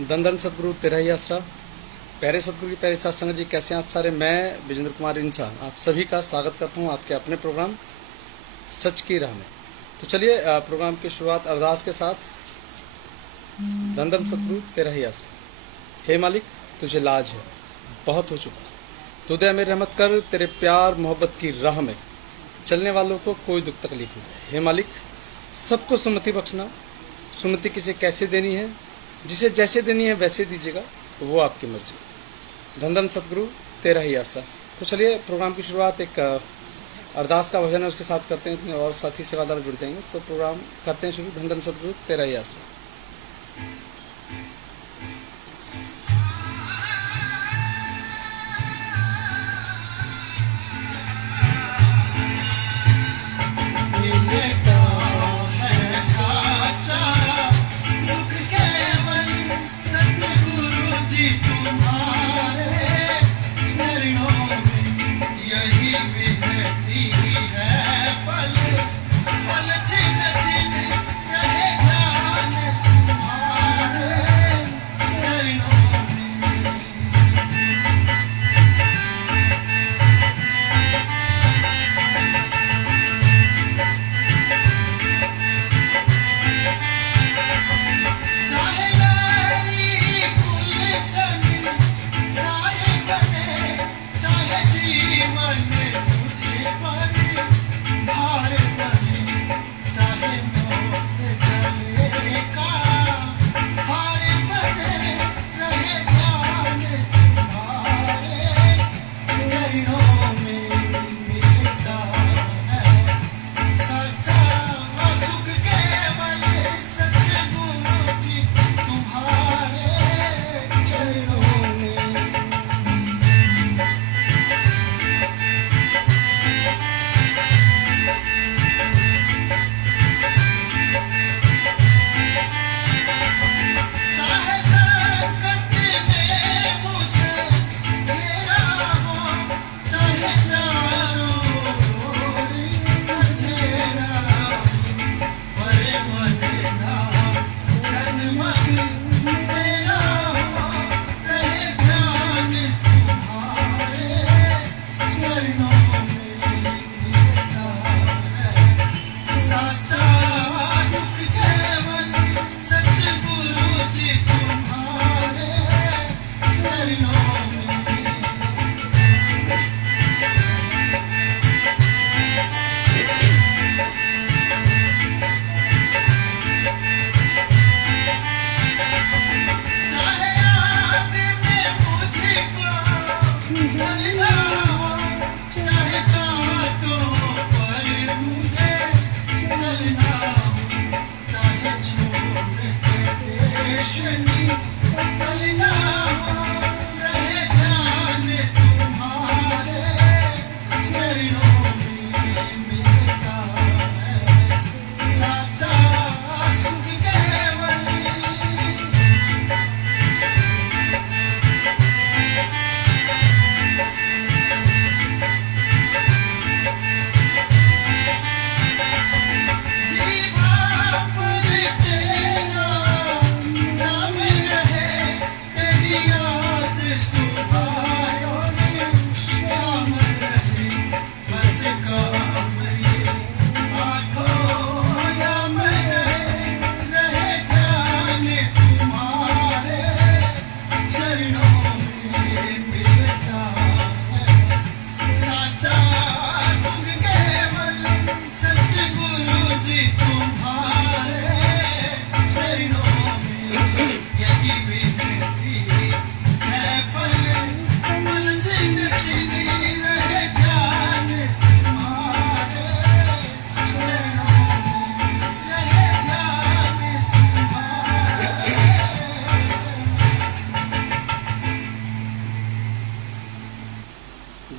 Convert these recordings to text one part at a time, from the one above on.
धन धन सतगुरु तेरा ही आसरा। प्यारे सतगुरु की प्यारे सत्संग जी, कैसे हैं आप सारे। मैं विजेंद्र कुमार इंसान आप सभी का स्वागत करता हूं आपके अपने प्रोग्राम सच की राह में। तो चलिए प्रोग्राम की शुरुआत अरदास के साथ। धन धन सतगुरु तेरा ही आसरा। हे मालिक, तुझे लाज है, बहुत हो चुका। तू दया मेरी रहमत कर, तेरे प्यार मोहब्बत की राह में चलने वालों को कोई दुख तकलीफ नहीं है। हे मालिक, सबको सुमति बख्शना। सुमति किसे कैसे देनी है, जिसे जैसे देनी है वैसे दीजिएगा, वो आपकी मर्जी। धन धन सतगुरु तेरा ही आसरा। तो चलिए प्रोग्राम की शुरुआत एक अरदास का भजन है उसके साथ करते हैं, और साथी सेवादार जुड़ जाएंगे। तो प्रोग्राम करते हैं शुरू। धन धन सतगुरु तेरा ही आसरा।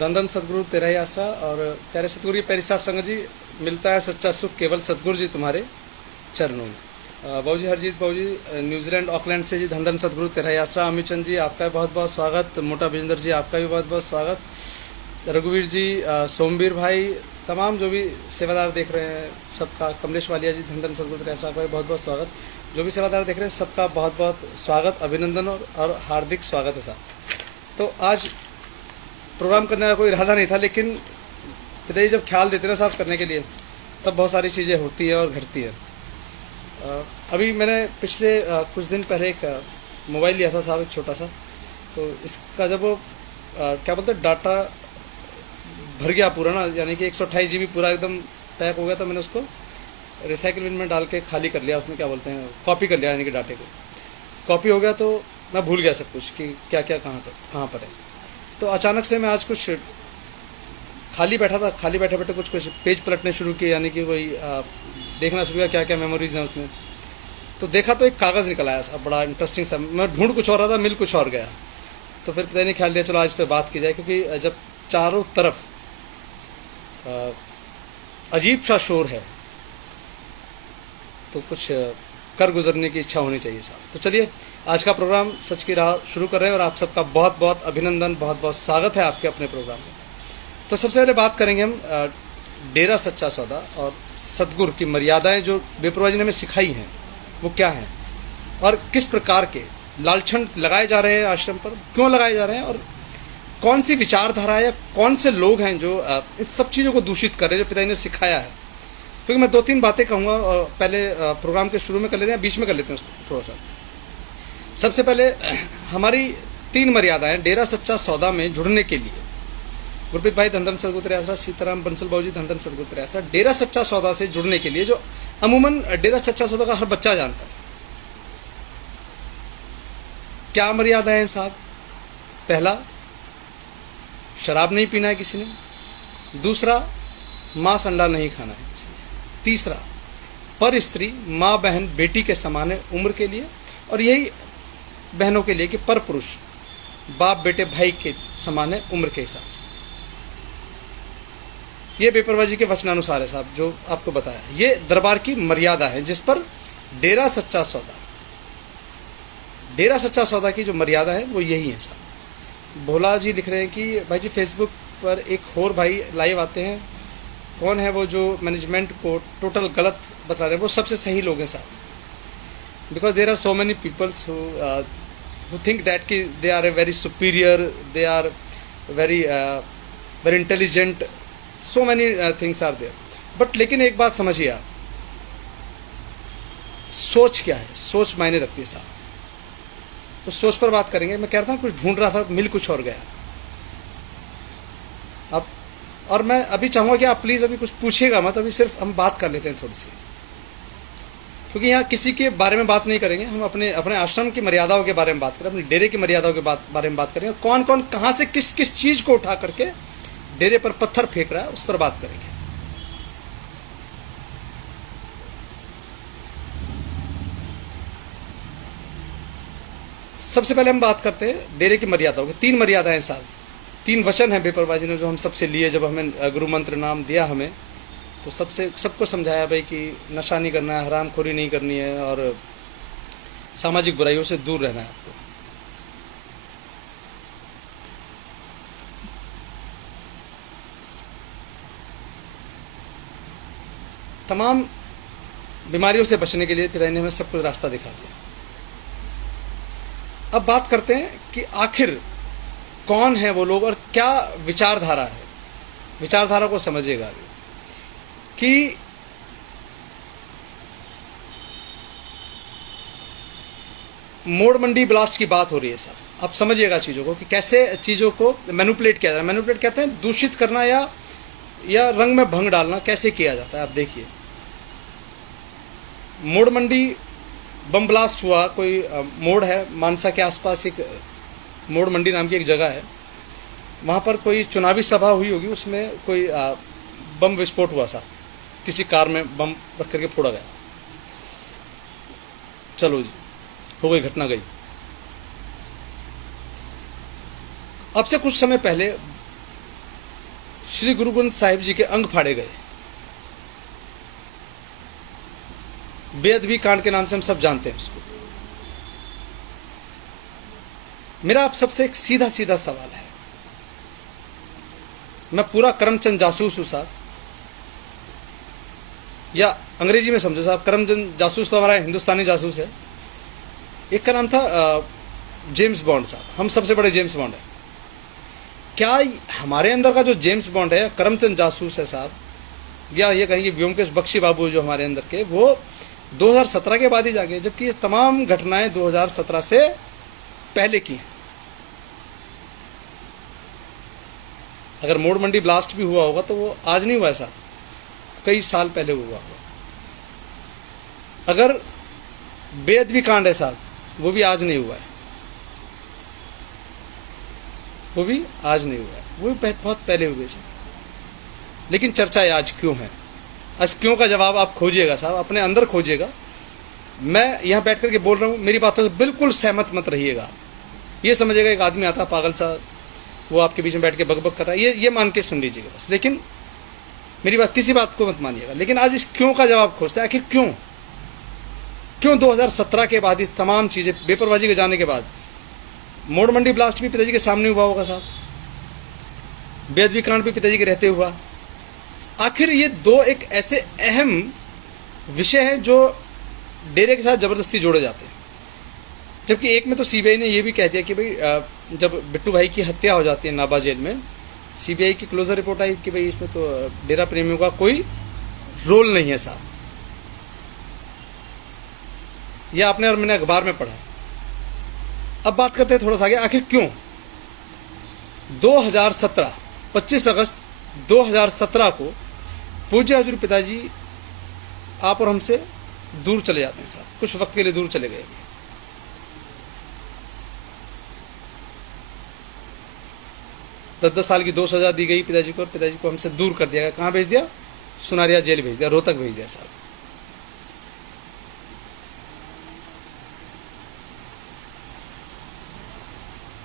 धन धन सतगुरु तेरा ही आसरा। और प्यारे सतगुरु की प्यारी साथ संगत जी, मिलता है सच्चा सुख केवल सतगुरु जी तुम्हारे चरणों में। बाबू जी हरजीत बाबू जी न्यूजीलैंड ऑकलैंड से जी, धन धन सतगुरु तेरा ही आसरा। अमित चंद जी आपका भी बहुत बहुत स्वागत। मोटा विजेंद्र जी आपका भी बहुत बहुत स्वागत। रघुवीर जी, सोमवीर भाई, तमाम जो भी सेवादार देख रहे हैं सबका, कमलेश वालिया जी, धन धन सतगुरु तेरा ही आसरा, आपका भी बहुत बहुत स्वागत। जो भी सेवादार देख रहे हैं सबका बहुत बहुत स्वागत, अभिनंदन और हार्दिक स्वागत है साहब। तो आज प्रोग्राम करने का कोई इरादा नहीं था, लेकिन पिताजी जब ख्याल देते ना साहब करने के लिए, तब बहुत सारी चीज़ें होती हैं और घटती हैं। अभी मैंने पिछले कुछ दिन पहले एक मोबाइल लिया था साहब, एक छोटा सा। तो इसका जब वो क्या बोलते हैं, डाटा भर गया पूरा ना, यानी कि 128 GB पूरा एकदम पैक हो गया, तो मैंने उसको रिसाइकिल बिन में डाल के खाली कर लिया। उसमें क्या बोलते हैं, कॉपी कर लिया, यानी कि डाटे को कॉपी हो गया। तो मैं भूल गया सब कुछ कि क्या क्या कहाँ पर है। तो अचानक से मैं आज कुछ खाली बैठा था, खाली बैठे बैठे कुछ कुछ पेज पलटने शुरू किए, यानी कि वही देखना शुरू किया क्या क्या मेमोरीज हैं उसमें। तो देखा तो एक कागज़ निकल आया साहब, बड़ा इंटरेस्टिंग सा। मैं ढूंढ कुछ और रहा था, मिल कुछ और गया। तो फिर पिता ने ख्याल दिया चलो आज इस पर बात की जाए, क्योंकि जब चारों तरफ अजीब सा शोर है तो कुछ कर गुजरने की इच्छा होनी चाहिए साहब। तो चलिए आज का प्रोग्राम सच की राह शुरू कर रहे हैं, और आप सबका बहुत बहुत अभिनंदन, बहुत बहुत स्वागत है आपके अपने प्रोग्राम में। तो सबसे पहले बात करेंगे हम डेरा सच्चा सौदा और सतगुरु की मर्यादाएं जो बेपरवाह जी ने हमें सिखाई हैं, वो क्या हैं, और किस प्रकार के लालछन लगाए जा रहे हैं आश्रम पर, क्यों लगाए जा रहे हैं, और कौन सी विचारधारा या कौन से लोग हैं जो इस सब चीज़ों को दूषित कर रहे हैं जो पिताजी ने सिखाया है। क्योंकि मैं 2-3 बातें कहूँगा, पहले प्रोग्राम के शुरू में कर लेते हैं, बीच में कर लेते हैं उसको थोड़ा सा। सबसे पहले हमारी 3 मर्यादाएं डेरा सच्चा सौदा में जुड़ने के लिए। गुरप्रीत भाई धन धन सदगुरु तेरे आसरा, सीताराम बंसल बाबू जी धन धन सदगुरु तेरे आसरा। डेरा सच्चा सौदा से जुड़ने के लिए, जो अमूमन डेरा सच्चा सौदा का हर बच्चा जानता है, क्या मर्यादा है साहब। पहला, शराब नहीं पीना है किसी ने। दूसरा, मांस अंडा नहीं खाना है किसी ने। तीसरा, पर स्त्री माँ बहन बेटी के समान है उम्र के लिए, और यही बहनों के लिए कि पर पुरुष बाप बेटे भाई के समान है उम्र के हिसाब से। ये बेपरवाह जी के वचनानुसार है साहब, जो आपको बताया। ये दरबार की मर्यादा है जिस पर डेरा सच्चा सौदा की जो मर्यादा है वो यही है साहब। भोला जी लिख रहे हैं कि भाई जी फेसबुक पर एक और भाई लाइव आते हैं, कौन है वो जो मैनेजमेंट को टोटल गलत बता रहे हैं, वो सबसे सही लोग हैं साहब। Because there are so many peoples who think that कि they are a very superior, they are very very intelligent, so many things are there. But लेकिन एक बात समझिए आप, सोच क्या है, सोच मायने रखती है साहब। उस सोच पर बात करेंगे। मैं कह रहा था कुछ ढूंढ रहा था, मिल कुछ और गया अब। और मैं अभी चाहूंगा कि आप प्लीज अभी कुछ पूछिएगा मत, अभी सिर्फ हम बात कर लेते हैं थोड़ी सी, क्योंकि यहाँ किसी के बारे में बात नहीं करेंगे। हम अपने अपने आश्रम की मर्यादाओं के बारे में बात करें, अपने डेरे की मर्यादाओं के बारे में बात करेंगे। कौन कौन कहाँ से किस किस चीज को उठा करके डेरे पर पत्थर फेंक रहा है, उस पर बात करेंगे। सबसे पहले हम बात करते हैं डेरे की मर्यादाओं की। 3 मर्यादाएं साहब, 3 वचन है बेपरवाह जी ने जो हम सबसे लिए, जब हमें गुरु मंत्र नाम दिया हमें, तो सबको समझाया भाई कि नशा नहीं करना है, हरामखोरी नहीं करनी है, और सामाजिक बुराइयों से दूर रहना है आपको। तमाम बीमारियों से बचने के लिए पिताजी ने हमें सब कुछ रास्ता दिखा दिया। अब बात करते हैं कि आखिर कौन है वो लोग और क्या विचारधारा है। विचारधारा को समझिएगा अभी कि मोड़ मंडी ब्लास्ट की बात हो रही है साहब। आप समझिएगा चीज़ों को कि कैसे चीज़ों को मैनिपुलेट किया जाता है। मैनिपुलेट कहते हैं दूषित करना या रंग में भंग डालना, कैसे किया जाता है आप देखिए। मोड़ मंडी बम ब्लास्ट हुआ, कोई मोड़ है मानसा के आसपास, एक मोड़ मंडी नाम की एक जगह है, वहाँ पर कोई चुनावी सभा हुई होगी, उसमें कोई बम विस्फोट हुआ सा, किसी कार में बम रख करके फोड़ा गया। चलो जी, हो गई, घटना गई। अब से कुछ समय पहले श्री गुरु ग्रंथ साहिब जी के अंग फाड़े गए। बेअदबी कांड के नाम से हम सब जानते हैं उसको। मेरा आप सबसे एक सीधा सीधा सवाल है, मैं पूरा करमचंद जासूस हूं साहब, या अंग्रेजी में समझो साहब, करमचंद जासूस तो हमारा हिंदुस्तानी जासूस है। एक का नाम था जेम्स बॉन्ड साहब, हम सबसे बड़े जेम्स बॉन्ड है। क्या हमारे अंदर का जो जेम्स बॉन्ड है, करमचंद जासूस है साहब, या ये कहेंगे व्योमकेश बख्शी बाबू जो हमारे अंदर के, वो 2017 के बाद ही जागे, जबकि ये तमाम घटनाएं 2017 से पहले की हैं। अगर मोड़ मंडी ब्लास्ट भी हुआ होगा तो वो आज नहीं हुआ है साहब, कई साल पहले हुआ होगा। अगर बेअदबी कांड है साहब, वो भी आज नहीं हुआ है, वो भी आज नहीं हुआ है, वो भी बहुत पहले हुए साहब। लेकिन चर्चा आज क्यों है? आज क्यों का जवाब आप खोजिएगा साहब, अपने अंदर खोजिएगा। मैं यहाँ बैठ करके बोल रहा हूँ, मेरी बातों से बिल्कुल सहमत मत रहिएगा। ये समझिएगा एक आदमी आता पागल सा, वो आपके बीच में बैठ के बकबक कर रहा है, ये मान के सुन लीजिएगा बस। लेकिन मेरी बात, किसी बात को मत मानिएगा। लेकिन आज इस क्यों का जवाब खोजता है, आखिर क्यों 2017 के बाद, इस तमाम चीजें बेपरवाही के जाने के बाद, मोड़ मंडी ब्लास्ट भी पिताजी के सामने हुआ होगा साहब, बेअदबी कांड भी पिताजी के रहते हुआ। आखिर ये दो एक ऐसे अहम विषय हैं जो डेरे के साथ जबरदस्ती जोड़े जाते हैं। जबकि एक में तो सीबीआई ने यह भी कह दिया कि भाई जब बिट्टू भाई की हत्या हो जाती है नाभा जेल में, सीबीआई की क्लोजर रिपोर्ट आई कि भाई इसमें तो डेरा प्रेमियों का कोई रोल नहीं है साहब। यह आपने और मैंने अखबार में पढ़ा। अब बात करते हैं थोड़ा सा आगे, आखिर क्यों 2017 25 अगस्त 2017 को पूज्य हजूर पिताजी आप और हमसे दूर चले जाते हैं साहब, कुछ वक्त के लिए दूर चले गए। 10-10 साल की 2 सजा दी गई पिताजी को, और पिताजी को हमसे दूर कर दिया गया। कहाँ भेज दिया? सुनारिया जेल भेज दिया, रोहतक भेज दिया साहब।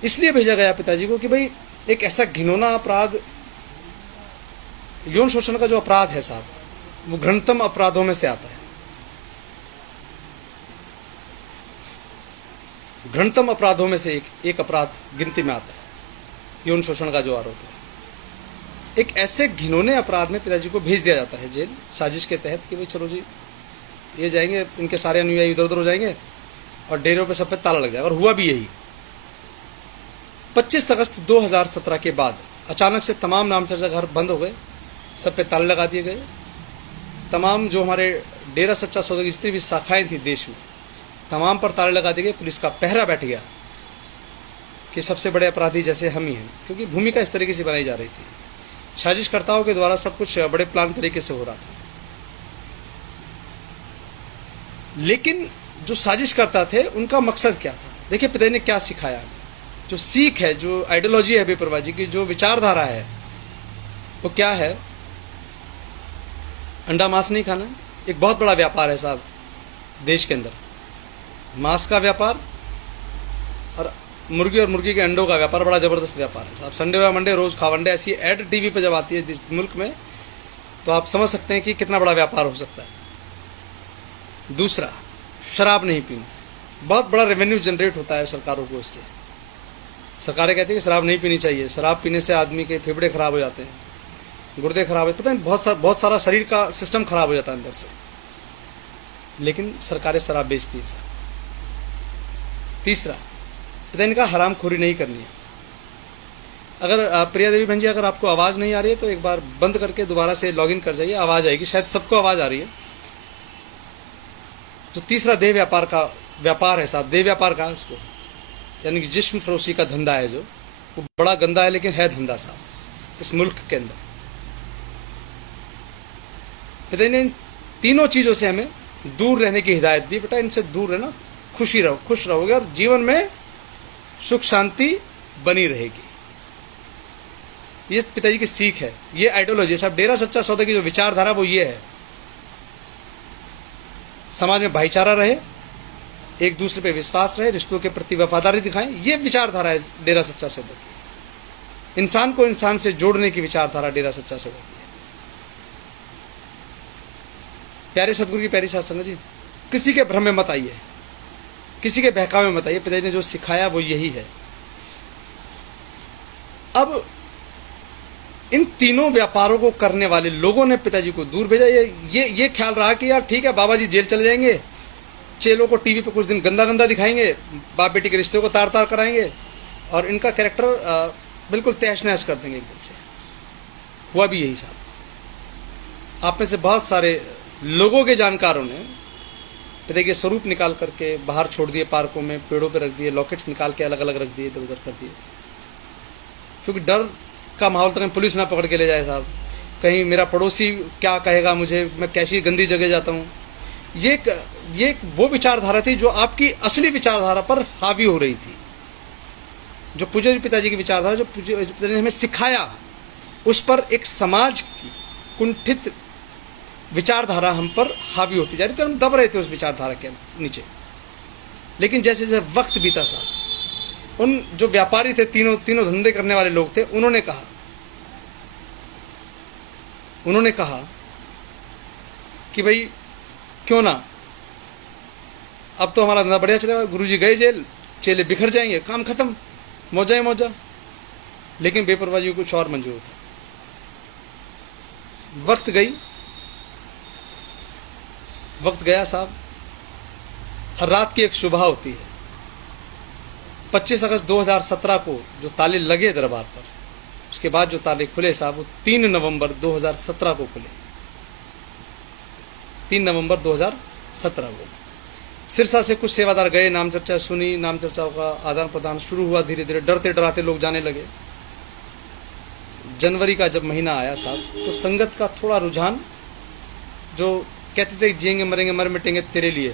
इसलिए भेजा गया पिताजी को कि भाई एक ऐसा घिनौना अपराध, यौन शोषण का जो अपराध है साहब, वो घृणतम अपराधों में से आता है। घृणतम अपराधों में से एक अपराध गिनती में आता है, यौन शोषण का जो आरोप है। एक ऐसे घिनौने अपराध में पिताजी को भेज दिया जाता है जेल, साजिश के तहत कि भाई चलो जी ये जाएंगे, इनके सारे अनुयायी इधर उधर हो जाएंगे और डेरों पे सब पे ताला लग जाएगा। और हुआ भी यही। 25 अगस्त 2017 के बाद अचानक से तमाम नामचर्चा घर बंद हो गए, सब पे ताले लगा दिए गए। तमाम जो हमारे डेरा सच्चा सौदा की जितनी भी शाखाएं थी देश में, तमाम पर ताले लगा दिए गए। पुलिस का पहरा बैठ गया कि सबसे बड़े अपराधी जैसे हम ही हैं, क्योंकि भूमिका इस तरीके से बनाई जा रही थी। साजिशकर्ताओं के द्वारा सब कुछ बड़े प्लान तरीके से हो रहा था। लेकिन जो साजिश करता थे उनका मकसद क्या था? देखिए पिताजी ने क्या सिखाया, जो सीख है, जो आइडियोलॉजी है बेपरवाही की, जो विचारधारा है, वो क्या है? अंडा मांस नहीं खाना। एक बहुत बड़ा व्यापार है साहब देश के अंदर, मांस का व्यापार और मुर्गी और मुर्गी के अंडों का व्यापार बड़ा जबरदस्त व्यापार है साहब। संडे व मंडे रोज खावंडे, ऐसी एड टीवी पे जब आती है जिस मुल्क में, तो आप समझ सकते हैं कि कितना बड़ा व्यापार हो सकता है। दूसरा, शराब नहीं पीना। बहुत बड़ा रेवेन्यू जनरेट होता है सरकारों को इससे। सरकारें कहती है कि शराब नहीं पीनी चाहिए, शराब पीने से आदमी के फेफड़े खराब हो जाते हैं, गुर्दे खराब हो, पता नहीं बहुत सारा शरीर का सिस्टम खराब हो जाता है अंदर से। लेकिन सरकारें शराब बेचती है सर। तीसरा, पिताजी का हरामखोरी नहीं करनी है। अगर प्रिया देवी बहन जी, अगर आपको आवाज़ नहीं आ रही है तो एक बार बंद करके दोबारा से लॉगिन कर जाइए, आवाज़ आएगी। शायद सबको आवाज़ आ रही है। जो तीसरा देह व्यापार का व्यापार है साहब, देह व्यापार का उसको, यानी कि जिस्म फरोशी का धंधा है, जो वो बड़ा गंदा है लेकिन है धंधा साहब इस मुल्क के अंदर। पिताजी ने इन तीनों चीज़ों से हमें दूर रहने की हिदायत दी। बेटा इनसे दूर रहना, खुश रहोगे और जीवन में सुख शांति बनी रहेगी। ये पिताजी की सीख है, ये आइडियोलॉजी साहब। डेरा सच्चा सौदा की जो विचारधारा वो ये है, समाज में भाईचारा रहे, एक दूसरे पे विश्वास रहे, रिश्तों के प्रति वफादारी दिखाएं। ये विचारधारा है डेरा सच्चा सौदा की। इंसान को इंसान से जोड़ने की विचारधारा डेरा सच्चा सौदा की है। प्यारे सतगुरु की प्यारी साध संगत जी, किसी के भ्रम में मत आइए, किसी के बहकावे में मत आइए। पिताजी ने जो सिखाया वो यही है। अब इन तीनों व्यापारों को करने वाले लोगों ने पिताजी को दूर भेजा। ये ख्याल रहा कि यार ठीक है, बाबा जी जेल चले जाएंगे, चेलों को टीवी पे कुछ दिन गंदा गंदा दिखाएंगे, बाप बेटी के रिश्ते को तार तार कराएंगे और इनका कैरेक्टर बिल्कुल तहस नहस कर देंगे एक दिन से। हुआ भी यही साहब। आप में से बहुत सारे लोगों के जानकारों ने पिता के स्वरूप निकाल करके बाहर छोड़ दिए, पार्कों में पेड़ों पे रख दिए, लॉकेट्स निकाल के अलग अलग रख दिए, इधर उधर कर दिए, क्योंकि डर का माहौल था, कहीं पुलिस ना पकड़ के ले जाए साहब, कहीं मेरा पड़ोसी क्या कहेगा मुझे, मैं कैसी गंदी जगह जाता हूँ। ये वो विचारधारा थी जो आपकी असली विचारधारा पर हावी हो रही थी। जो पूज्य पिताजी की विचारधारा, जो पूज्य पिताजी ने हमें सिखाया, उस पर एक समाज की कुंठित विचारधारा हम पर हावी होती जा रही थी। हम दब रहे थे उस विचारधारा के नीचे। लेकिन जैसे जैसे वक्त बीता साहब, उन जो व्यापारी थे, तीनों धंधे करने वाले लोग थे, उन्होंने कहा कि भाई क्यों ना, अब तो हमारा धंधा बढ़िया चलेगा, गुरुजी गए जेल, चेले बिखर जाएंगे, काम खत्म, मौजा ही मौजा। लेकिन बेपरवाही को कुछ और मंजूर था। वक्त गया साहब। हर रात की एक सुबह होती है। 25 अगस्त 2017 को जो ताले लगे दरबार पर, उसके बाद जो ताले खुले साहब, वो 3 नवंबर 2017 को खुले। 3 नवंबर 2017 को सिरसा से कुछ सेवादार गए, नाम चर्चा सुनी, नाम चर्चाओं का आदान प्रदान शुरू हुआ। धीरे धीरे डरते डराते लोग जाने लगे। जनवरी का जब महीना आया साहब, तो संगत का थोड़ा रुझान, जो कहते थे जिएंगे मरेंगे मर मिटेंगे तेरे लिए,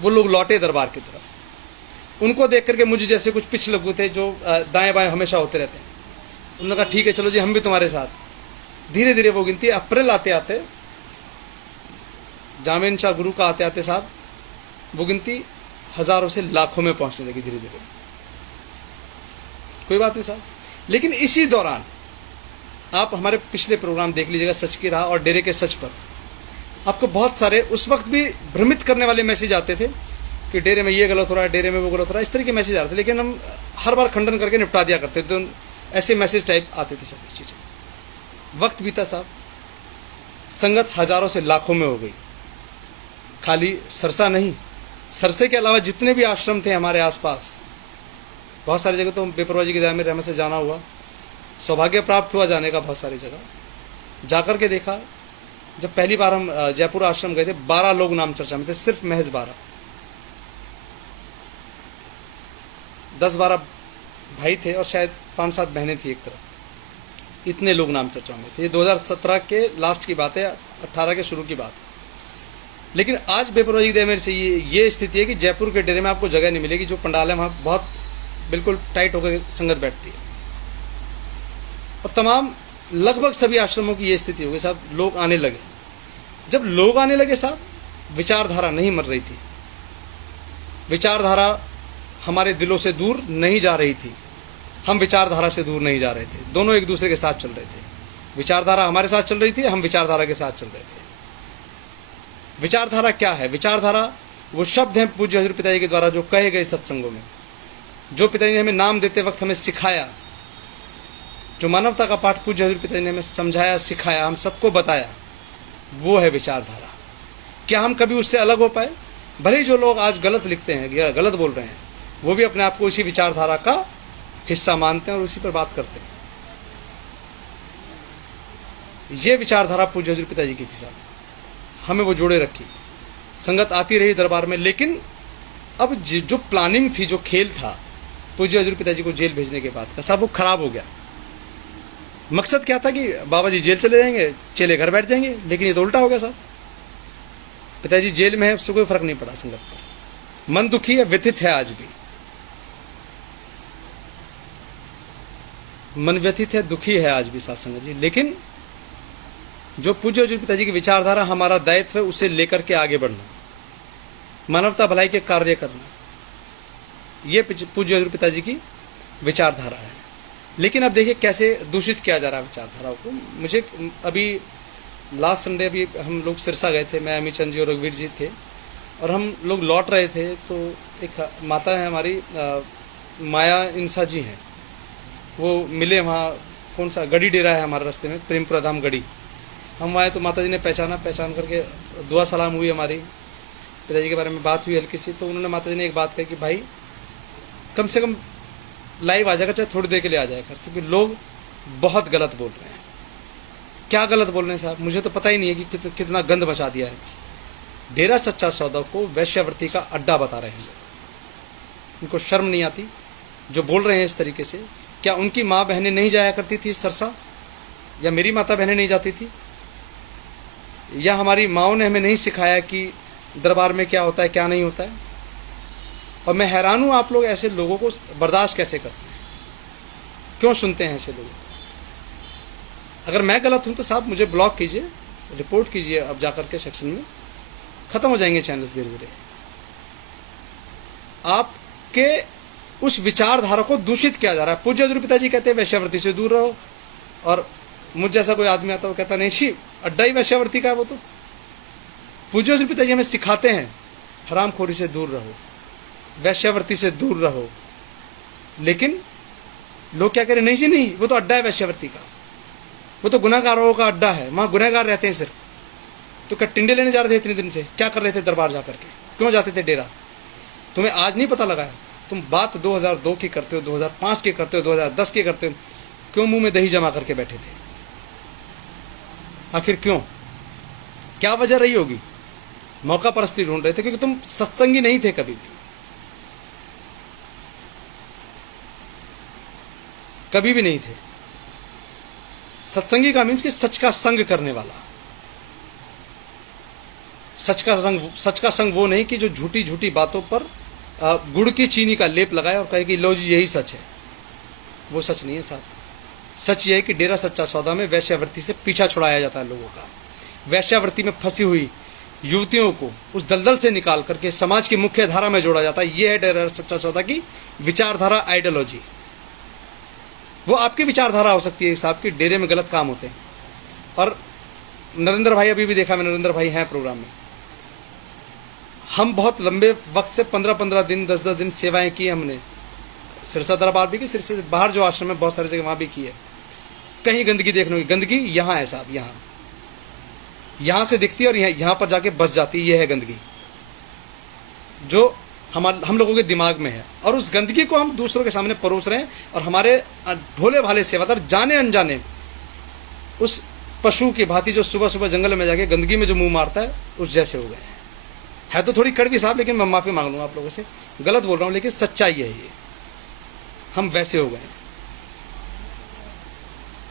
वो लोग लौटे दरबार की तरफ। उनको देख करके मुझे जैसे कुछ पिछ लगू थे जो दाएं बाएं हमेशा होते रहते हैं, उन्होंने कहा ठीक है चलो जी, हम भी तुम्हारे साथ। धीरे धीरे वो गिनती अप्रैल आते आते, जामेन शाह गुरु का आते आते साहब, वो गिनती हजारों से लाखों में पहुंचने लगी धीरे धीरे। कोई बात नहीं साहब। लेकिन इसी दौरान आप हमारे पिछले प्रोग्राम देख लीजिएगा, सच की राह और डेरे के सच पर, आपको बहुत सारे उस वक्त भी भ्रमित करने वाले मैसेज आते थे कि डेरे में ये गलत हो रहा है, डेरे में वो गलत हो रहा है, इस तरह के मैसेज आते थे। लेकिन हम हर बार खंडन करके निपटा दिया करते थे। तो ऐसे मैसेज टाइप आते थे सभी चीजें। वक्त बीता साहब, संगत हजारों से लाखों में हो गई। खाली सरसा नहीं, सरसे के अलावा जितने भी आश्रम थे हमारे आसपास, बहुत सारी जगह तो बेपरवाह जी की दया में रहमत से जाना हुआ, सौभाग्य प्राप्त हुआ जाने का। बहुत सारी जगह जाकर के देखा। जब पहली बार हम जयपुर आश्रम गए थे, 12 लोग नाम चर्चा में थे, सिर्फ महज 12। 10-12 भाई थे और शायद 5-7 बहनें थी एक तरफ। इतने लोग नाम चर्चा में थे। ये 2017 के लास्ट की बात है, 18 के शुरू की बात है। लेकिन आज बेपरवाही की दया मेरे से ये स्थिति है कि जयपुर के डेरे में आपको जगह नहीं मिलेगी। जो पंडाल है वहाँ बहुत बिल्कुल टाइट होकर संगत बैठती है। और तमाम लगभग सभी आश्रमों की ये स्थिति हो गई साहब। लोग आने लगे। जब लोग आने लगे साहब, विचारधारा नहीं मर रही थी। विचारधारा हमारे दिलों से दूर नहीं जा रही थी, हम विचारधारा से दूर नहीं जा रहे थे। दोनों एक दूसरे के साथ चल रहे थे। विचारधारा हमारे साथ चल रही थी, हम विचारधारा के साथ चल रहे थे। विचारधारा क्या है? विचारधारा वो शब्द हैं पूज्य हजूर पिताजी के द्वारा जो कहे गए सत्संगों में, जो पिताजी ने हमें नाम देते वक्त हमें सिखाया, जो मानवता का पाठ पूज्य हजूर पिताजी ने हमें समझाया, सिखाया, हम सबको बताया, वो है विचारधारा। क्या हम कभी उससे अलग हो पाए? भले ही जो लोग आज गलत लिखते हैं, गलत बोल रहे हैं, वो भी अपने आप को इसी विचारधारा का हिस्सा मानते हैं और उसी पर बात करते हैं। ये विचारधारा पूज्य हजूर पिताजी की थी साहब। हमें वो जोड़े रखी। संगत आती रही दरबार में। लेकिन अब जो प्लानिंग थी, जो खेल था पूज्य हजूर पिताजी को जेल भेजने के बाद का साहब, वो खराब हो गया। मकसद क्या था कि बाबा जी जेल चले जाएंगे, चेले घर बैठ जाएंगे। लेकिन ये तो उल्टा हो गया साहब। पिताजी जेल में है, उससे कोई फर्क नहीं पड़ा संगत पर। मन दुखी है, व्यथित है, आज भी मन व्यथित है, दुखी है आज भी साथ संगत जी। लेकिन जो पूज्य हजूर पिताजी की विचारधारा, हमारा दायित्व है उसे लेकर के आगे बढ़ना, मानवता भलाई के कार्य करना, ये पूज्य हजूर पिताजी की विचारधारा है। लेकिन अब देखिए कैसे दूषित किया जा रहा है विचारधाराओं को। मुझे अभी लास्ट संडे अभी हम लोग सिरसा गए थे, मैं अमित चंद जी और रघुवीर जी थे, और हम लोग लौट रहे थे तो एक माता है हमारी, माया इंसा जी हैं, वो मिले वहाँ कौन सा गढ़ी डेरा है हमारे रास्ते में, प्रेमपुरा धाम गढ़ी। हम आए तो माता जी ने पहचान करके दुआ सलाम हुई हमारी, पिताजी के बारे में बात हुई हल्की सी। तो उन्होंने माता जी ने एक बात कही कि भाई कम से कम लाइव आ जाकर, चाहे थोड़ी देर के लिए आ जाएगा, क्योंकि लोग बहुत गलत बोल रहे हैं। क्या गलत बोल रहे हैं साहब, मुझे तो पता ही नहीं है कि कितना गंद मचा दिया है। डेरा सच्चा सौदा को वैश्यावृत्ति का अड्डा बता रहे हैं लोग। इनको शर्म नहीं आती जो बोल रहे हैं इस तरीके से। क्या उनकी माँ बहनें नहीं जाया करती थी सरसा, या मेरी माता बहनें नहीं जाती थी, या हमारी माँओं ने हमें नहीं सिखाया कि दरबार में क्या होता है क्या नहीं होता है? और मैं हैरान हूँ आप लोग ऐसे लोगों को बर्दाश्त कैसे करते हैं, क्यों सुनते हैं ऐसे लोग? अगर मैं गलत हूं तो साहब मुझे ब्लॉक कीजिए, रिपोर्ट कीजिए, अब जाकर के सेक्शन में खत्म हो जाएंगे चैनल्स धीरे धीरे। आपके उस विचारधारा को दूषित किया जा रहा है। पूज्य हजूर पिताजी कहते हैं वैश्यावृत्ति से दूर रहो, और मुझ जैसा कोई आदमी आता है वो कहता नहीं छी अड्डा ही वैश्यावृत्ति का है वो तो। पूज्य हजूर पिताजी हमें सिखाते हैं हरामखोरी से दूर रहो, वैश्यावृत्ति से दूर रहो, लेकिन लोग क्या करें, नहीं जी नहीं वो तो अड्डा है वैश्यावृत्ति का, वो तो गुनाहगारों का अड्डा है, वहां गुनहगार रहते हैं सिर्फ। तो क्या टिंडे लेने जा रहे थे इतने दिन से? क्या कर रहे थे दरबार जाकर के? क्यों जाते थे डेरा? तुम्हें आज नहीं पता लगा है? तुम बात 2002 की करते हो, 2005 की करते हो, 2010 की करते हो, क्यों मुंह में दही जमा करके बैठे थे? आखिर क्यों? क्या वजह रही होगी? मौका परस्ती ढूंढ रहे थे, क्योंकि तुम सत्संगी नहीं थे कभी भी। कभी भी नहीं थे। सत्संगी का मीन्स कि सच का संग करने वाला। सच का संग वो नहीं कि जो झूठी झूठी बातों पर गुड़ की चीनी का लेप लगाए और कहे कि लो जी यही सच है। वो सच नहीं है साहब। सच ये है कि डेरा सच्चा सौदा में वैश्यावृत्ति से पीछा छुड़ाया जाता है लोगों का। वैश्यावृत्ति में फंसी हुई युवतियों को उस दलदल से निकाल करके समाज की मुख्य धारा में जोड़ा जाता है। ये है डेरा सच्चा सौदा की विचारधारा, आइडियोलॉजी। वो आपकी विचारधारा हो सकती है साहब की डेरे में गलत काम होते हैं। और नरेंद्र भाई, अभी भी देखा मैं, नरेंद्र भाई हैं प्रोग्राम में। हम बहुत लंबे वक्त से 15-15 दिन 10-10 दिन सेवाएं की हमने। सिरसा दरबार भी की, सिरसा से बाहर जो आश्रम है बहुत सारी जगह वहां भी की है। कहीं गंदगी देखने की, गंदगी यहाँ है साहब, यहाँ से दिखती है और यहाँ पर जाके बस जाती है। ये है गंदगी जो हम लोगों के दिमाग में है, और उस गंदगी को हम दूसरों के सामने परोस रहे हैं। और हमारे भोले भाले सेवादार जाने अनजाने उस पशु की भांति जो सुबह सुबह जंगल में जाके गंदगी में जो मुंह मारता है, उस जैसे हो गए हैं। है तो थोड़ी कड़वी साहब, लेकिन मैं माफी मांग लूंगा आप लोगों से, गलत बोल रहा हूं, लेकिन सच्चाई है ये। हम वैसे हो गए हैं।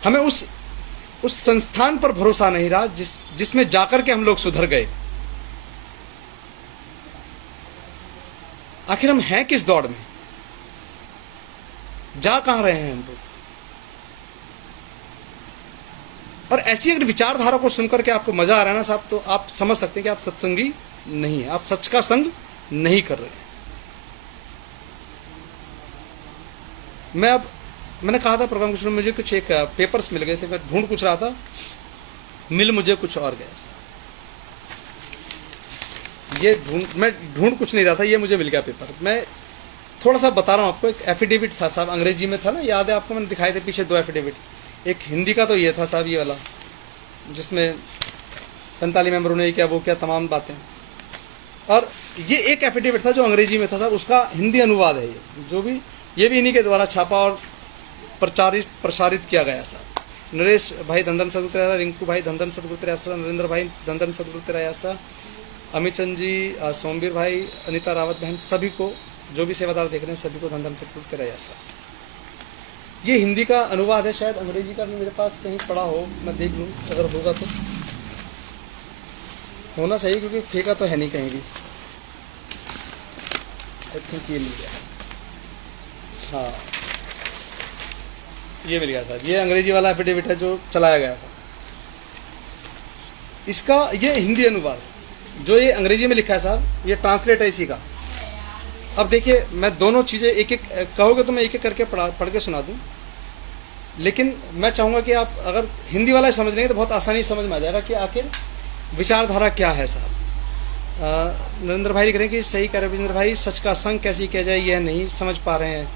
हमें उस संस्थान पर भरोसा नहीं रहा जिसमें जाकर के हम लोग सुधर गए। आखिर हम हैं किस दौड़ में? जा कहां रहे हैं हम लोग? और ऐसी अगर विचारधारा को सुनकर के आपको मजा आ रहा है ना साहब, तो आप समझ सकते हैं कि आप सत्संगी नहीं है, आप सच का संग नहीं कर रहे हैं। मैंने कहा था प्रोग्राम के शुरू में, मुझे कुछ एक पेपर्स मिल गए थे, मैं ढूंढ कुछ रहा था, मिल मुझे कुछ और गया साहब। मैं ढूंढ कुछ नहीं रहा था, ये मुझे मिल गया पेपर। मैं थोड़ा सा बता रहा हूँ आपको। एक एफिडेविट था साहब, अंग्रेजी में था ना, याद है आपको? मैंने दिखाए थे पीछे 2 एफिडेविट। एक हिंदी का तो ये था साहब, ये वाला, जिसमें 45 मेंबरों ने क्या वो क्या तमाम बातें। और ये एक एफिडेविट था जो अंग्रेजी में था साहब, उसका हिंदी अनुवाद है ये, जो भी ये भी इन्हीं के द्वारा छापा और प्रसारित किया गया साहब। नरेश भाई धनधन सदगुरु तेरा, रिंकू भाई धनधन सदगुरु तेरा आसरा, नरेंद्र भाई धनधन सदगुरु तेरा आसरा, अमित चंद जी, सोमवीर भाई, अनिता रावत बहन, सभी को, जो भी सेवादार देख रहे हैं सभी को धनधन सदगुरु तेरा आसरा। ये हिंदी का अनुवाद है, शायद अंग्रेजी का भी मेरे पास कहीं पड़ा हो, मैं देख लूँ अगर होगा तो। होना चाहिए क्योंकि फेंका तो है नहीं कहीं भी। आई थिंक ये मिल गया। हाँ, ये मिल गया साहब। ये अंग्रेजी वाला एफिडेविट है जो चलाया गया था। इसका ये हिंदी अनुवाद है, जो ये अंग्रेजी में लिखा है साहब, ये ट्रांसलेट है इसी का। अब देखिए, मैं दोनों चीज़ें एक एक कहोगे तो मैं एक एक करके पढ़ के सुना दूं, लेकिन मैं चाहूँगा कि आप अगर हिंदी वाला समझ लेंगे तो बहुत आसानी समझ में आ जाएगा कि आखिर विचारधारा क्या है साहब। नरेंद्र भाई लिख रहे हैं कि सही कह रहे विजेंद्र भाई, सच का संग कैसे किया जाए यह नहीं समझ पा रहे हैं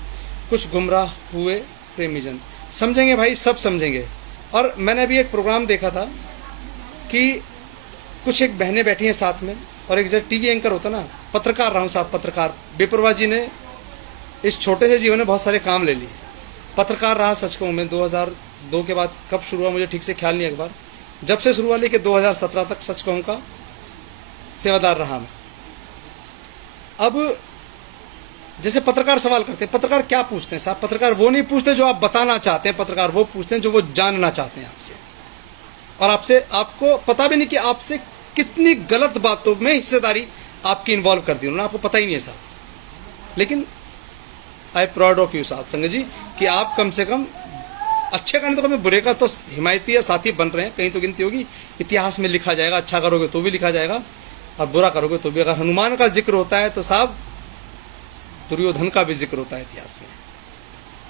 कुछ गुमराह हुए प्रेमीजन। समझेंगे भाई, सब समझेंगे। और मैंने अभी एक प्रोग्राम देखा था कि कुछ एक बहनें बैठी हैं साथ में, और एक जैसे टीवी एंकर होता ना, पत्रकार रहा हूँ साहब, पत्रकार बेपरवाह जी ने इस छोटे से जीवन में बहुत सारे काम ले लिए। पत्रकार रहा सच कहूँ मैं 2002 के बाद, कब शुरू हुआ मुझे ठीक से ख्याल नहीं, एक बार जब से शुरू हुआ लेकिन 2017 तक सच कहूँ का सेवादार रहा मैं। अब जैसे पत्रकार सवाल करते हैं, पत्रकार क्या पूछते हैं साहब? पत्रकार वो नहीं पूछते जो आप बताना चाहते हैं, पत्रकार वो पूछते हैं जो वो जानना चाहते हैं आपसे, और आपसे आपको पता भी नहीं कि आपसे कितनी गलत बातों में हिस्सेदारी आपकी इन्वॉल्व कर दी उन्होंने, आपको पता ही नहीं है साहब। लेकिन आई प्राउड ऑफ यू साहब संगत जी कि आप कम से कम अच्छे करने तो कभी बुरे का तो हिमायती या साथी बन रहे हैं। कहीं तो गिनती होगी, इतिहास में लिखा जाएगा, अच्छा करोगे तो भी लिखा जाएगा और बुरा करोगे तो भी। अगर हनुमान का जिक्र होता है तो साहब दुर्योधन का भी जिक्र होता है इतिहास में।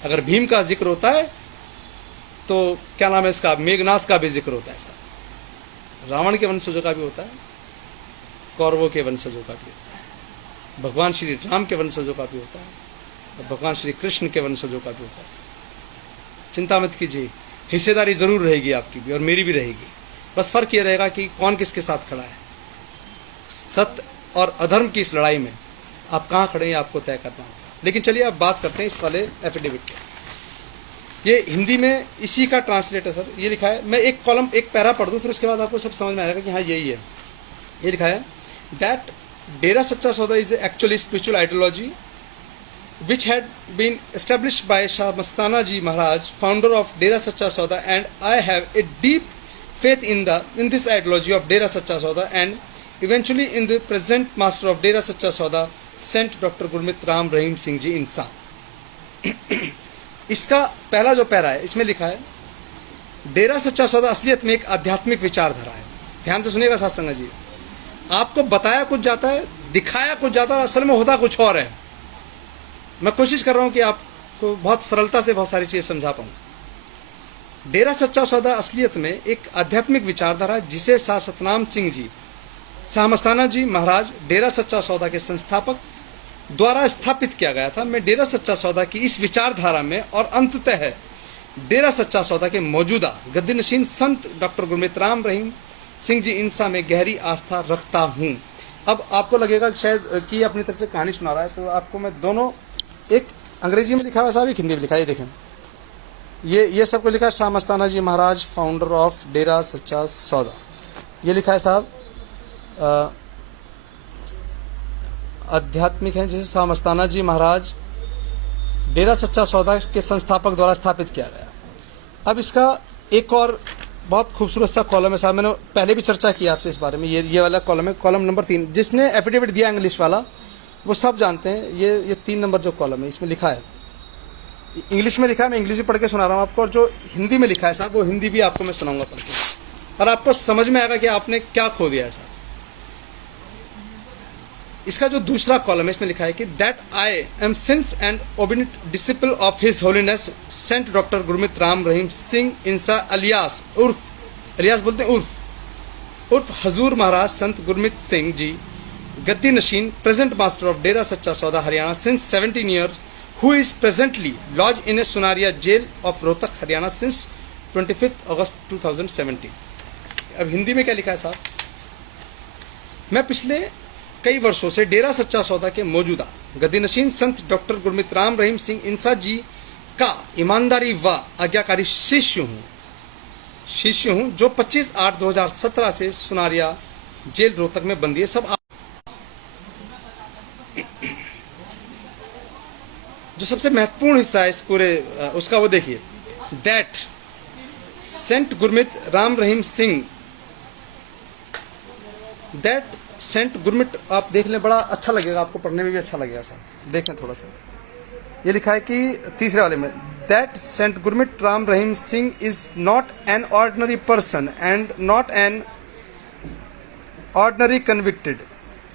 अगर भीम का जिक्र होता है तो क्या नाम है इसका, मेघनाथ का भी जिक्र होता है साहब। रावण के वंशजों का भी होता है, कौरवों के वंशजों का भी होता है, भगवान श्री राम के वंशजों का भी होता है, और भगवान श्री कृष्ण के वंशजों का भी होता है साहब। चिंता मत कीजिए, हिस्सेदारी जरूर रहेगी आपकी भी और मेरी भी रहेगी। बस फर्क ये रहेगा कि कौन किसके साथ खड़ा है। सत्य और अधर्म की इस लड़ाई में आप कहाँ खड़े हैं आपको तय करना होगा। लेकिन चलिए अब बात करते हैं इस वाले एफिडेविट पे। ये हिंदी में इसी का ट्रांसलेट है सर, ये लिखा है। मैं एक कॉलम एक पैरा पढ़ दूं, फिर उसके बाद आपको सब समझ में आएगा कि हाँ यही है। ये लिखा है दैट डेरा सच्चा सौदा is actually spiritual ideology which had been established by Shah Mastana Ji Maharaj, founder of Dera Sacha Sauda, and I have a deep faith in this ideology of Dera Sacha Sauda and eventually in the present master of Dera Sacha Sauda, Saint Dr. Gurmit Ram Rahim Singh Ji Insa। इसका पहला जो para है इसमें लिखा है डेरा सच्चा सौदा असलियत में एक आध्यात्मिक विचारधारा है। ध्यान से सुनिएगा साथ संगत जी, आपको बताया कुछ जाता है, दिखाया कुछ जाता है, असल में होता कुछ और है। मैं कोशिश कर रहा हूं कि आपको बहुत सरलता से बहुत सारी चीजें समझा पाऊं। डेरा सच्चा सौदा असलियत में एक आध्यात्मिक विचारधारा जिसे शाह सतनाम सिंह जी, शाह मस्ताना जी महाराज डेरा सच्चा सौदा के संस्थापक द्वारा स्थापित किया गया था। मैं डेरा सच्चा सौदा की इस विचारधारा में और अंततः डेरा सच्चा सौदा के मौजूदा गद्दी नशीन संत डॉक्टर गुरमीत राम रहीम सिंह जी इंसा में गहरी आस्था रखता हूं। अब आपको लगेगा शायद कि अपनी तरफ से कहानी सुना रहा है, तो आपको मैं दोनों, एक अंग्रेजी में लिखा हुआ साहब, एक हिंदी में लिखा है। ये देखें, ये सबको लिखा है शाह मस्ताना जी महाराज फाउंडर ऑफ डेरा सच्चा सौदा। ये लिखा है साहब आध्यात्मिक है, जैसे शाह मस्ताना जी महाराज डेरा सच्चा सौदा के संस्थापक द्वारा स्थापित किया गया। अब इसका एक और बहुत खूबसूरत सा कॉलम है साहब, मैंने पहले भी चर्चा की आपसे इस बारे में। ये वाला कॉलम है, कॉलम नंबर 3। जिसने एफिडेविट दिया इंग्लिश वाला वो सब जानते हैं। ये 3 नंबर जो कॉलम है इसमें लिखा है, इंग्लिश में लिखा है, मैं इंग्लिश में पढ़ के सुना रहा हूँ आपको, और जो हिंदी में लिखा है साहब वो हिंदी भी आपको मैं सुनाऊंगा पढ़ के, और आपको समझ में आएगा कि आपने क्या खो दिया है साहब। इसका जो दूसरा कॉलम है इसमें लिखा है कि that I am since and obedient disciple of his holiness saint doctor Gurmeet Ram Rahim Singh Insan alias बोलते हैं उर्फ हजूर महाराज संत गुरमीत सिंह जी गद्दी नशीन, present master of Dera Sacha Sauda Haryana since 17 years, who is presently lodged in a Sunaria jail of Rohtak Haryana since 25 August 2017। अब हिंदी में क्या लिखा है साहब, मैं पिछले कई वर्षों से डेरा सच्चा सौदा के मौजूदा गद्दी नशीन संत डॉक्टर गुरमीत राम रहीम सिंह इंसा जी का ईमानदारी व आज्ञाकारी शिष्य हूँ, जो 25/8/2017 से सुनारिया जेल रोहतक में बंदी है। सब जो सबसे महत्वपूर्ण हिस्सा है इस पूरे उसका वो देखिए, that saint Gurmeet Ram Rahim Singh, that saint Gurmeet, आप देख लें, बड़ा अच्छा लगेगा आपको, पढ़ने में भी अच्छा लगेगा सर, देखें थोड़ा सा। ये लिखा है कि तीसरे वाले में, that saint Gurmeet Ram Rahim Singh is not an ordinary person and not an ordinary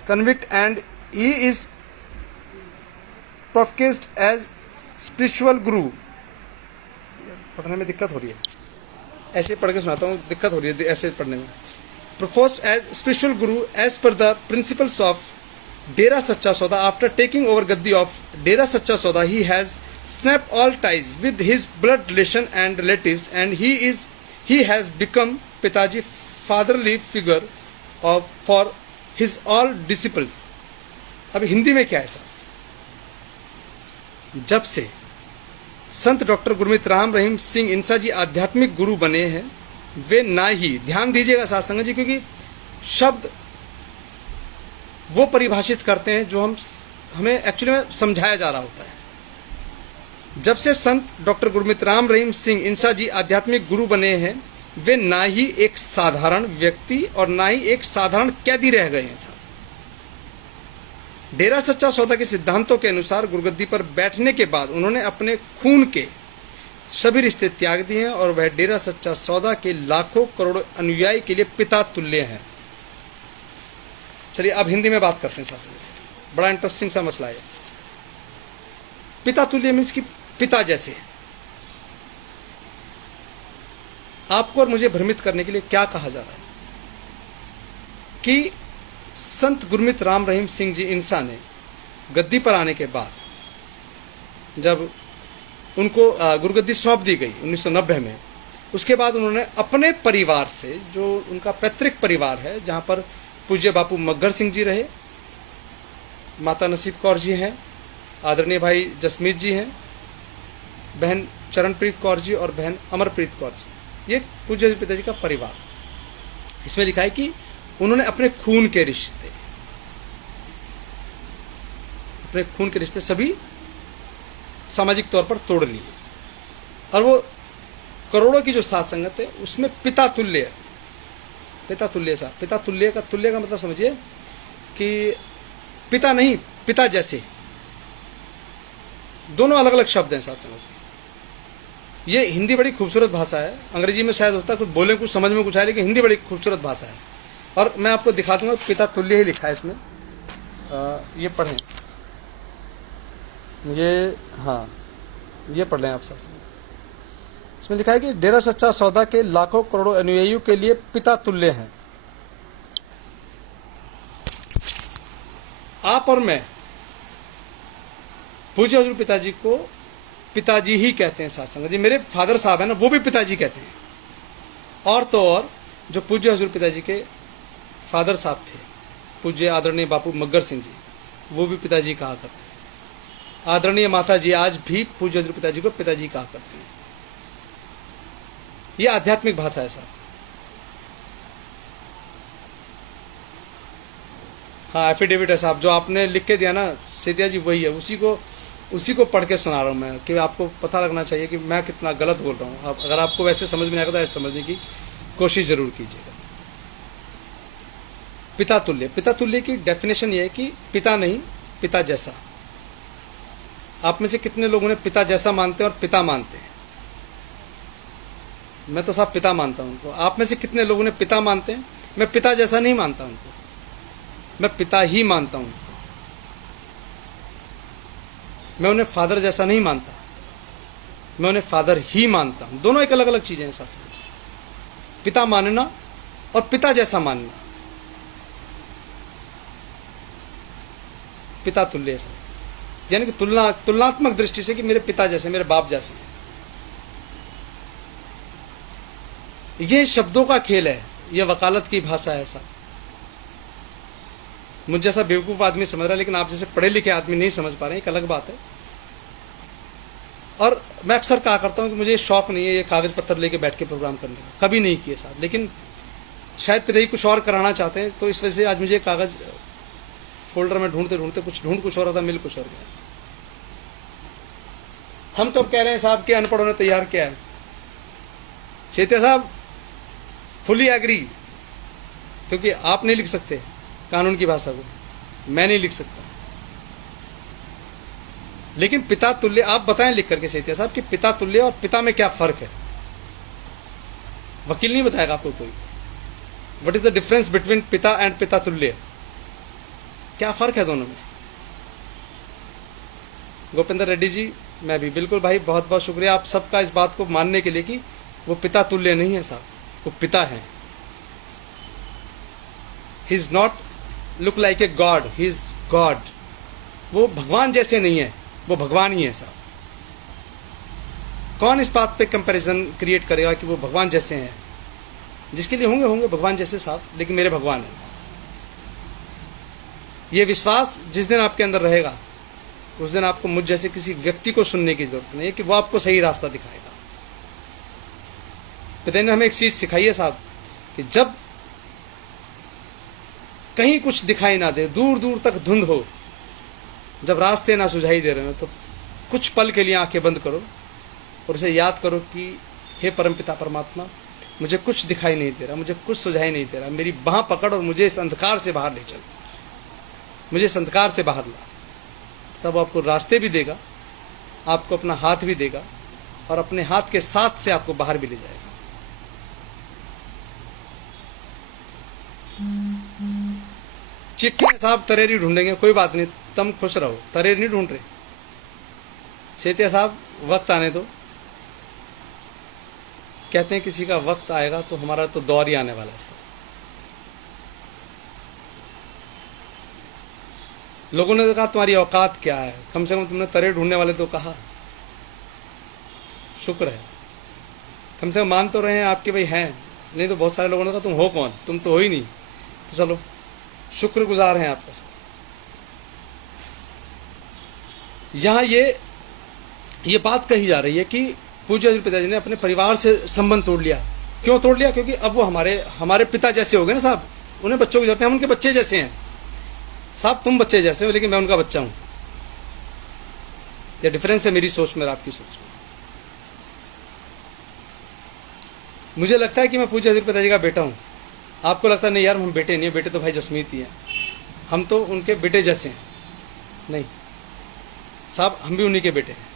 convict and he is professed as spiritual guru। पढ़ने में दिक्कत हो रही है, ऐसे पढ़ के सुनाता हूँ, दिक्कत हो रही है ऐसे पढ़ने में। Professed as spiritual guru as per the principles of Dera Sacha Sauda, after taking over Gaddi of Dera Sacha Sauda he has snap all ties with his blood relation and relatives, and he has become Pitaji fatherly figure for his all disciples. अब हिंदी में क्या है sir? जब से संत doctor Gurmeet Ram Rahim Singh इंसा जी आध्यात्मिक गुरु बने हैं, वे ना ही, ध्यान दीजिएगा साथ संगत जी, क्योंकि शब्द वो परिभाषित करते हैं जो हमें एक्चुअली में समझाया जा रहा होता है। जब से संत डॉक्टर गुरमीत राम रहीम सिंह इंसा जी आध्यात्मिक गुरु बने हैं, वे ना ही एक साधारण व्यक्ति और ना ही एक साधारण कैदी रह गए हैं सर। डेरा सच्चा सौदा के सिद्धांतों के अनुसार गुरुगद्दी पर बैठने के बाद उन्होंने अपने खून के सभी रिश्ते त्याग दिए हैं और वह डेरा सच्चा सौदा के लाखों करोड़ों अनुयायी के लिए पिता तुल्य हैं। चलिए अब हिंदी में बात करते हैं साथ साथ, बड़ा इंटरेस्टिंग सा मसला है। पिता तुल्य मीन्स कि पिता जैसे। आपको और मुझे भ्रमित करने के लिए क्या कहा जा रहा है कि संत गुरमीत राम रहीम सिंह जी इंसा ने गद्दी पर आने के बाद जब उनको गुरुगद्दी सौंप दी गई 1990 में, उसके बाद उन्होंने अपने परिवार से, जो उनका पैतृक परिवार है, जहां पर पूज्य बापू मग्गर सिंह जी रहे, माता नसीब कौर जी हैं, आदरणीय भाई जसमीत जी हैं, बहन चरणप्रीत कौर जी और बहन अमरप्रीत कौर जी, ये पूज्य पिताजी का परिवार। इसमें लिखा है कि उन्होंने अपने खून के रिश्ते सभी सामाजिक तौर पर तोड़ लिए, और वो करोड़ों की जो साथ संगत है उसमें पिता तुल्य साहब, पिता तुल्य का मतलब समझिए कि पिता नहीं, पिता जैसे, दोनों अलग अलग शब्द हैं साथ संगत। ये हिंदी बड़ी खूबसूरत भाषा है, अंग्रेजी में शायद होता है कुछ बोले कुछ समझ में कुछ आए, लेकिन हिंदी बड़ी खूबसूरत भाषा है। और मैं आपको दिखा दूंगा, पिता तुल्य ही लिखा है इसमें, ये पढ़ें, ये, हाँ ये पढ़ लें आप साथ में। इसमें लिखा है कि डेरा सच्चा सौदा के लाखों करोड़ों अनुयायियों के लिए पिता तुल्य हैं। आप और मैं पूज्य हजूर पिताजी को पिताजी ही कहते हैं साथ संगत जी। मेरे फादर साहब है ना, वो भी पिताजी कहते हैं। और तो और जो पूज्य हजूर पिताजी के फादर साहब थे, पूज्य आदरणीय बापू मग्गर सिंह जी, वो भी पिताजी कहा करते हैं। आदरणीय माता जी आज भी पूज्य हजूर पिताजी को पिताजी कहा करते हैं। ये आध्यात्मिक भाषा है साहब। हाँ, एफिडेविट है साहब, जो आपने लिख के दिया ना सेतिया जी, वही है, उसी को पढ़ के सुना रहा हूँ मैं, कि आपको पता लगना चाहिए कि मैं कितना गलत बोल रहा हूँ। अगर आपको वैसे समझ में नहीं आता तो ऐसे समझने की कोशिश जरूर कीजिएगा। पिता तुल्य की डेफिनेशन ये है कि पिता नहीं, पिता जैसा। आप में से कितने लोगों ने पिता जैसा मानते हैं और पिता मानते हैं? मैं तो साहब पिता मानता हूं उनको। आप में से कितने लोगों ने पिता मानते हैं? मैं पिता जैसा नहीं मानता उनको, मैं पिता ही मानता हूं उनको। मैं उन्हें फादर जैसा नहीं मानता, मैं उन्हें फादर ही मानता हूं। दोनों एक अलग अलग चीजें हैं साथ समझिए। पिता मानना और पिता जैसा मानना, पिता तुल्य है, यानी कि तुलनात्मक दृष्टि से कि मेरे पिता जैसे, मेरे बाप जैसे। ये शब्दों का खेल है, ये वकालत की भाषा है साहब। मुझ जैसा बेवकूफ आदमी समझ रहा है, लेकिन आप जैसे पढ़े लिखे आदमी नहीं समझ पा रहे हैं, एक अलग बात है। और मैं अक्सर कहा करता हूं कि मुझे शौक नहीं है ये कागज पत्थर लेके बैठ के प्रोग्राम करने का, कभी नहीं किए साहब। लेकिन शायद पिताजी कुछ और कराना चाहते हैं, तो इस वजह से आज मुझे कागज फोल्डर में ढूंढते कुछ और होता, मिल कुछ और गया। हम तो कह रहे हैं साहब कि अनपढ़ों ने तैयार किया है। सेतिया साहब फुली एग्री, क्योंकि आप नहीं लिख सकते कानून की भाषा को, मैं नहीं लिख सकता। लेकिन पिता तुल्य आप बताएं लिख करके सेतिया साहब कि पिता तुल्य और पिता में क्या फर्क है। वकील नहीं बताएगा आपको कोई। What is the difference between पिता एंड पिता तुल्य, क्या फर्क है दोनों में? गोविंदर रेड्डी जी, मैं भी बिल्कुल भाई, बहुत बहुत शुक्रिया आप सबका इस बात को मानने के लिए कि वो पिता तुल्य नहीं है साहब, वो पिता है। He is not look like a god, he is God. वो भगवान जैसे नहीं है, वो भगवान ही है साहब। कौन इस बात पे कंपैरिजन क्रिएट करेगा कि वो भगवान जैसे हैं? जिसके लिए होंगे भगवान जैसे साहब, लेकिन मेरे भगवान हैं। ये विश्वास जिस दिन आपके अंदर रहेगा, उस दिन आपको मुझ जैसे किसी व्यक्ति को सुनने की जरूरत नहीं है कि वो आपको सही रास्ता दिखाएगा। पिता ने हमें एक चीज सिखाई है साहब, कि जब कहीं कुछ दिखाई ना दे, दूर दूर तक धुंध हो, जब रास्ते ना सुझाई दे रहे हो, तो कुछ पल के लिए आंखें बंद करो और उसे याद करो कि हे परमपिता परमात्मा, मुझे कुछ दिखाई नहीं दे रहा, मुझे कुछ सुझाई नहीं दे रहा, मेरी बाह पकड़ और मुझे इस अंधकार से बाहर ले चल, मुझे इस अंधकार से बाहर ला। सब आपको रास्ते भी देगा, आपको अपना हाथ भी देगा, और अपने हाथ के साथ से आपको बाहर भी ले जाएगा। चिट्ठी में साहब तरेरी ढूंढेंगे, कोई बात नहीं, तुम खुश रहो, तरेरी नहीं ढूंढ रहे। सेतिया साहब वक्त आने दो, कहते हैं किसी का वक्त आएगा तो हमारा तो दौर ही आने वाला है साहब। लोगों ने तो कहा तुम्हारी औकात क्या है, कम से कम तुमने तरे ढूंढने वाले तो कहा, शुक्र है, कम से कम मान तो रहे हैं आपके भाई हैं, नहीं तो बहुत सारे लोगों ने कहा तुम हो कौन, तुम तो हो ही नहीं। तो चलो शुक्रगुजार हैं आपका साहब। यहां ये बात कही जा रही है कि पूज्य हजूर पिताजी ने अपने परिवार से संबंध तोड़ लिया। क्यों तोड़ लिया? क्योंकि अब वो हमारे पिता जैसे हो गए ना साहब, उन्हें बच्चों की जरूरत है, हम उनके बच्चे जैसे हैं साहब। तुम बच्चे जैसे हो, लेकिन मैं उनका बच्चा हूं। यह डिफरेंस है मेरी सोच में और आपकी सोच में। मुझे लगता है कि मैं पूज्य हजूर पिताजी का बेटा हूं, आपको लगता है नहीं यार हम बेटे नहीं है, बेटे तो भाई जसमीत ही हैं, हम तो उनके बेटे जैसे हैं। नहीं साहब, हम भी उन्हीं के बेटे हैं।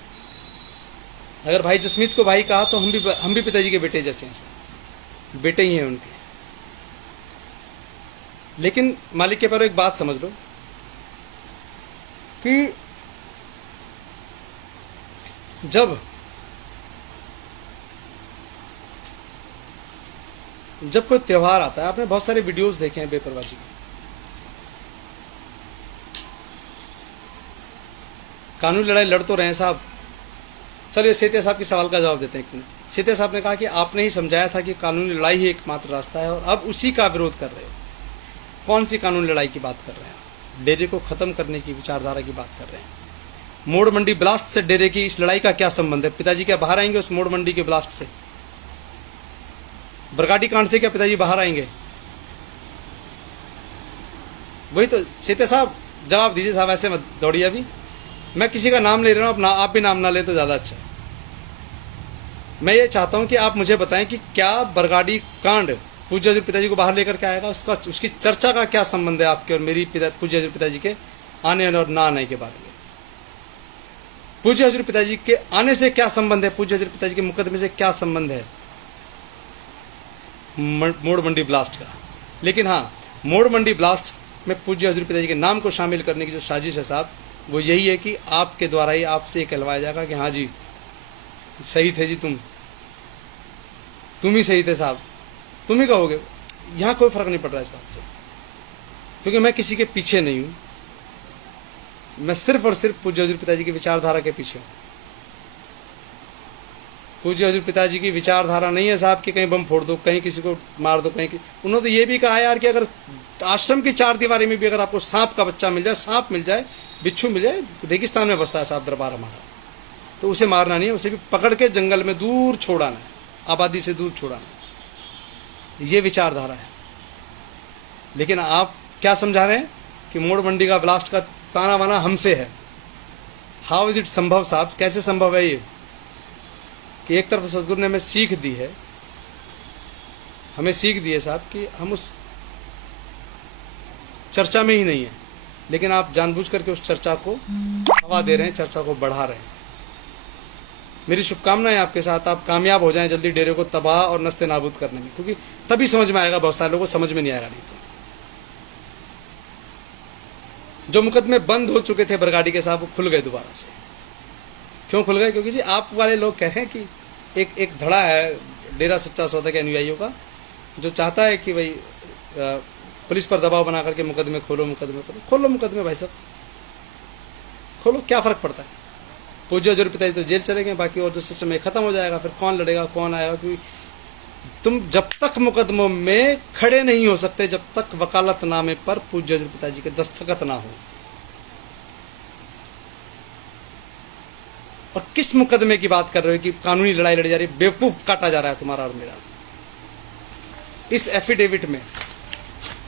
अगर भाई जसमीत को भाई कहा तो हम भी पिताजी के बेटे जैसे हैं साहब, बेटे ही हैं उनके। लेकिन मालिक के पर एक बात समझ लो कि जब कोई त्योहार आता है, आपने बहुत सारे वीडियोस देखे हैं बेपरवाही के, कानूनी लड़ाई लड़ तो रहे हैं साहब। चलिए सेतिया साहब के सवाल का जवाब देते हैं। सेतिया साहब ने कहा कि आपने ही समझाया था कि कानूनी लड़ाई ही एकमात्र रास्ता है, और अब उसी का विरोध कर रहे हो। कौन सी कानूनी लड़ाई की बात कर रहे हैं? डेरे को खत्म करने की विचारधारा की बात कर रहे हैं। मोड़ मंडी ब्लास्ट से डेरे की इस लड़ाई का क्या संबंध है? पिताजी क्या बाहर आएंगे उस मोड़ मंडी के ब्लास्ट से? बरगाटी कांड से क्या पिताजी बाहर आएंगे? वही तो सेतिया साहब जवाब दीजिए साहब, ऐसे मत दौड़िए। अभी मैं किसी का नाम ले रहा हूं, आप भी नाम ना ले तो ज्यादा अच्छा है। मैं ये चाहता हूं कि आप मुझे बताएं कि क्या बरगाड़ी कांड पूज्य हजूर पिताजी को बाहर लेकर के आएगा? उसकी चर्चा का क्या संबंध है आपके और मेरी पूज्य हजूर पिताजी के आने और ना आने के बारे में? पूज्य हजूर पिताजी के आने से क्या संबंध है? पूज्य हजूर पिताजी के मुकदमे से क्या संबंध है मोड़ मंडी ब्लास्ट का? लेकिन हाँ, मोड़ मंडी ब्लास्ट में पूज्य हजूर पिताजी के नाम को शामिल करने की जो साजिश है साहब, वो यही है कि आपके द्वारा ही आपसे ये कहलवाया जाएगा कि हाँ जी सही थे जी, तुम ही सही थे साहब, तुम ही कहोगे। यहाँ कोई फर्क नहीं पड़ रहा इस बात से, क्योंकि मैं किसी के पीछे नहीं हूं, मैं सिर्फ और सिर्फ पूज्य हजूर पिताजी की विचारधारा के पीछे हूं। पूज्य हजूर पिताजी की विचारधारा नहीं है साहब कि कहीं बम फोड़ दो, कहीं किसी को मार दो, कहीं उन्होंने तो ये भी कहा यार कि अगर आश्रम की चार दीवारी में भी अगर आपको सांप का बच्चा मिल जाए, सांप मिल जाए, बिच्छू मिल जाए, रेगिस्तान में बसता है साहब दरबार हमारा, तो उसे मारना नहीं है, उसे भी पकड़ के जंगल में दूर छोड़ाना है, आबादी से दूर छोड़ाना है। ये विचारधारा है। लेकिन आप क्या समझा रहे हैं कि मोड़ मंडी का ब्लास्ट का ताना वाना हमसे है? हाउ इज इट संभव साहब? कैसे संभव है ये कि एक तरफ सदगुरु ने हमें सीख दी है, हमें सीख दी है साहब कि हम उस चर्चा में ही नहीं है, लेकिन आप जानबूझ करके उस चर्चा को हवा दे रहे हैं, चर्चा को बढ़ा रहे हैं। मेरी शुभकामनाएं आपके साथ, आप कामयाब हो जाएं जल्दी डेरे को तबाह और नस्ते नाबूद करने में, क्योंकि तभी समझ में आएगा। बहुत सारे लोगों को समझ में नहीं आएगा। नहीं तो जो मुकदमे बंद हो चुके थे बरगाड़ी के साहब, वो खुल गए दोबारा से। क्यों खुल गए? क्योंकि जी आप वाले लोग कह रहे हैं कि एक धड़ा है डेरा सच्चा सौदा के अनुयायियों का, जो चाहता है कि भाई पुलिस पर दबाव बना करके मुकदमे खोलो, मुकदमे खोलो। खोलो मुकदमे भाई साहब, खोलो, क्या फर्क पड़ता है? पूज्य हजूर पिताजी तो जेल चले गए, बाकी और जो सिस्टम है खत्म हो जाएगा। फिर कौन लड़ेगा, कौन आएगा? क्योंकि तुम जब तक मुकदमों में खड़े नहीं हो सकते जब तक वकालतनामे पर पूज्य हजूर पिताजी के दस्तखत ना हो। और किस मुकदमे की बात कर रहे हो कि कानूनी लड़ाई लड़ी जा रही है? बेवकूफ काटा जा रहा है तुम्हारा और मेरा। इस एफिडेविट में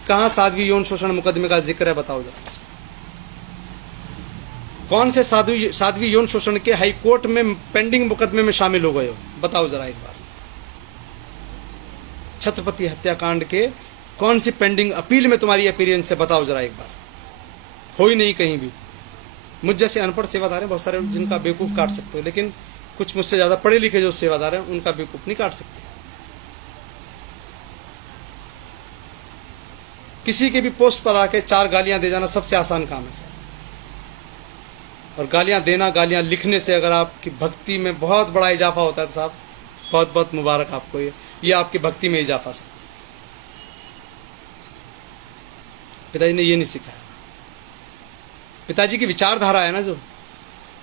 कहां साध्वी यौन शोषण मुकदमे का जिक्र है? बताओ जरा। कौन से साध्वी यौन शोषण के हाई कोर्ट में पेंडिंग मुकदमे में शामिल हो गए हो? बताओ जरा एक बार। छत्रपति हत्याकांड के कौन सी पेंडिंग अपील में तुम्हारी अपीयरेंस है? बताओ जरा एक बार। हो ही नहीं कहीं भी। मुझ जैसे अनपढ़ सेवादार हैं बहुत सारे जिनका बेवकूफ काट सकते हो, लेकिन कुछ मुझसे ज्यादा पढ़े लिखे जो सेवादार हैं उनका बेवकूफ नहीं काट सकते। किसी के भी पोस्ट पर आके 4 गालियां दे जाना सबसे आसान काम है सर। और गालियां देना, गालियां लिखने से अगर आपकी भक्ति में बहुत बड़ा इजाफा होता है तो साहब बहुत बहुत मुबारक आपको। ये आपकी भक्ति में इजाफा सर। पिताजी ने ये नहीं सिखाया। पिताजी की विचारधारा है ना जो,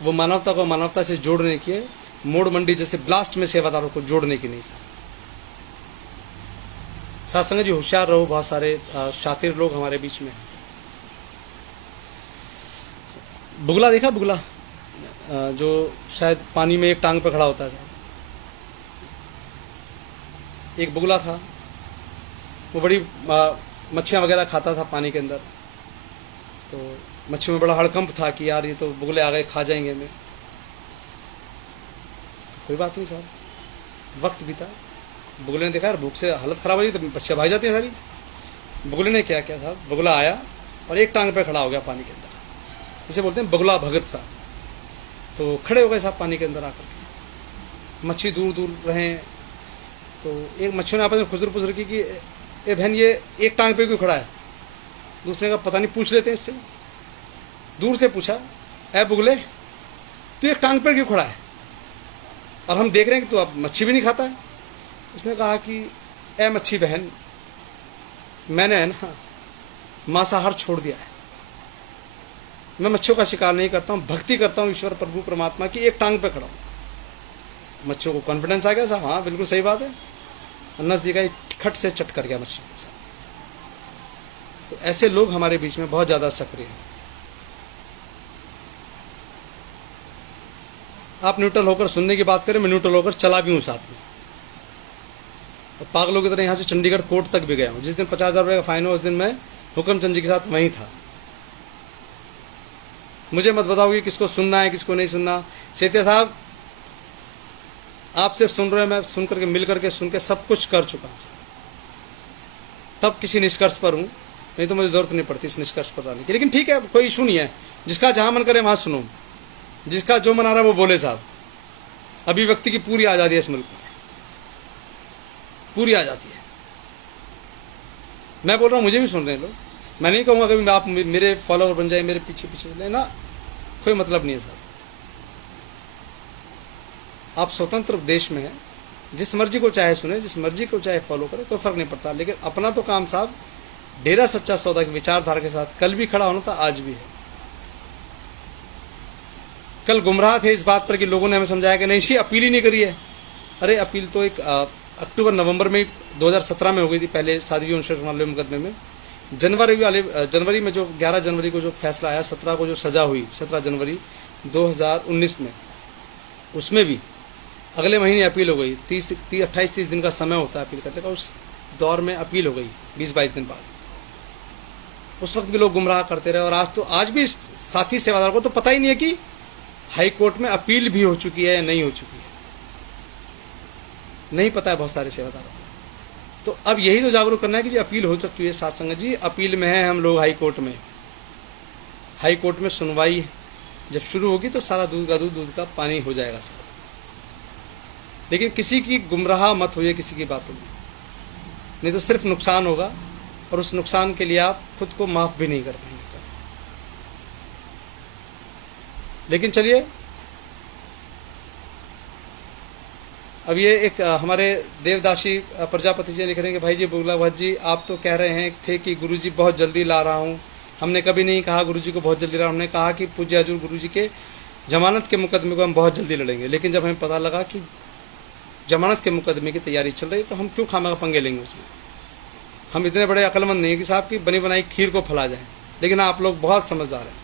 वो मानवता को मानवता से जोड़ने की है, मोड़ मंडी जैसे ब्लास्ट में सेवादारों को जोड़ने की नहीं सर। साथ संगत जी होशियार रहो, बहुत सारे शातिर लोग हमारे बीच में। बुगला देखा? बुगला जो शायद पानी में एक टांग पे खड़ा होता है साहब। एक बुगला था, वो बड़ी मच्छियाँ वगैरह खाता था पानी के अंदर। तो मच्छियों में बड़ा हड़कंप था कि यार ये तो बुगले आ गए, खा जाएंगे हमें। तो कोई बात नहीं साहब, वक्त बीता। बुगले ने देखा यार भूख से हालत खराब हो गई, तो मच्छियाँ भाग जाती है सारी। बुगले ने क्या किया साहब, बुगला आया और एक टांग पे खड़ा हो गया पानी के अंदर। इसे बोलते हैं बुगला भगत साहब। तो खड़े हो गए साहब पानी के अंदर आकर के। मच्छी दूर दूर रहे तो एक मच्छियों ने आपस में खुजर पुजर की कि ए बहन ये एक टांग पे क्यों खड़ा है? दूसरे का पता नहीं, पूछ लेते हैं इससे। दूर से पूछा, ए बुगले तू एक टांग पर क्यों खड़ा है? और हम देख रहे हैं कि तू अब मच्छी भी नहीं खाता है। उसने कहा कि ए मच्छी बहन, मैंने है ना मांसाहार छोड़ दिया है। मैं मच्छियों का शिकार नहीं करता हूँ, भक्ति करता हूँ ईश्वर प्रभु परमात्मा की, एक टांग पे खड़ा हूँ। मच्छियों को कॉन्फिडेंस आ गया साहब, हाँ बिल्कुल सही बात है। नजदीक आई, खट से चट कर गया मच्छियों को साहब। तो ऐसे लोग हमारे बीच में बहुत ज्यादा सक्रिय हैं। आप न्यूट्रल होकर सुनने की बात करें, मैं न्यूट्रल होकर चला भी हूं साथ में। और पागलों की तरह यहां से चंडीगढ़ कोर्ट तक भी गया हूं। जिस दिन 50,000 रुपये का फाइन हुआ उस दिन मैं हुक्मचंद जी के साथ वहीं था। मुझे मत बताओ कि किसको सुनना है किसको नहीं सुनना। सेतिया साहब आप सिर्फ सुन रहे हैं, मैं सुन करके मिल करके सुन के सब कुछ कर चुका हूं, तब किसी निष्कर्ष पर हूं, नहीं तो मुझे जरूरत नहीं पड़ती इस निष्कर्ष पर आने की। लेकिन ठीक है, कोई इशू नहीं है, जिसका जहां मन करे वहां सुनो, जिसका जो मन आ रहा है वो बोले साहब। अभिव्यक्ति की पूरी आजादी है इस मुल्क में, पूरी आजादी है। मैं बोल रहा हूं, मुझे भी सुन रहे हैं लोग। मैं नहीं कहूंगा कभी आप मेरे फॉलोअर बन जाए, मेरे पीछे पीछे चले ना, कोई मतलब नहीं है साहब। आप स्वतंत्र देश में हैं, जिस मर्जी को चाहे सुने, जिस मर्जी को चाहे फॉलो करे, कोई फर्क नहीं पड़ता। लेकिन अपना तो काम साहब डेरा सच्चा सौदा की विचारधारा के साथ कल भी खड़ा होना था, आज भी है। कल गुमराह थे इस बात पर कि लोगों ने हमें समझाया कि नहीं शी अपील ही नहीं करी है। अरे अपील तो एक अक्टूबर नवंबर में 2017 में हो गई थी, पहले साध्वी यौन शोषण वाले मुकदमे में। जनवरी में जो 11 जनवरी को जो फैसला आया, 17 को जो सजा हुई 17 जनवरी 2019 में, उसमें भी अगले महीने अपील हो गई। 28-30 दिन का समय होता है अपील करने का। उस दौर में अपील हो गई 20-22 दिन बाद। उस वक्त भी लोग गुमराह करते रहे। और आज भी साथी सेवादार को तो पता ही नहीं है कि हाई कोर्ट में अपील भी हो चुकी है या नहीं हो चुकी है, नहीं पता है बहुत सारे सेवादारों को। तो अब यही तो जागरूक करना है कि जी अपील हो चुकी है। साथ संगत जी अपील में है हम लोग हाई कोर्ट में। हाई कोर्ट में सुनवाई जब शुरू होगी तो सारा दूध का दूध का पानी हो जाएगा साहब। लेकिन किसी की गुमराह मत होइए किसी की बातों में, नहीं तो सिर्फ नुकसान होगा, और उस नुकसान के लिए आप खुद को माफ भी नहीं कर पाएंगे। लेकिन चलिए, अब ये एक हमारे देवदासी प्रजापति जी लिख रहे हैं कि भाई जी बुगला भट्ट जी, आप तो कह रहे हैं थे कि गुरुजी बहुत जल्दी ला रहा हूँ। हमने कभी नहीं कहा गुरुजी को बहुत जल्दी ला रहा हूँ, हमने कहा कि पूज्य हजूर गुरुजी के जमानत के मुकदमे को हम बहुत जल्दी लड़ेंगे, लेकिन जब हमें पता लगा कि जमानत के मुकदमे की तैयारी चल रही है तो हम क्यों खामा पंगे लेंगे उसमें। हम इतने बड़े अक्लमंद नहीं है कि साहब की बनी बनाई खीर को फैला जाए, लेकिन आप लोग बहुत समझदार हैं।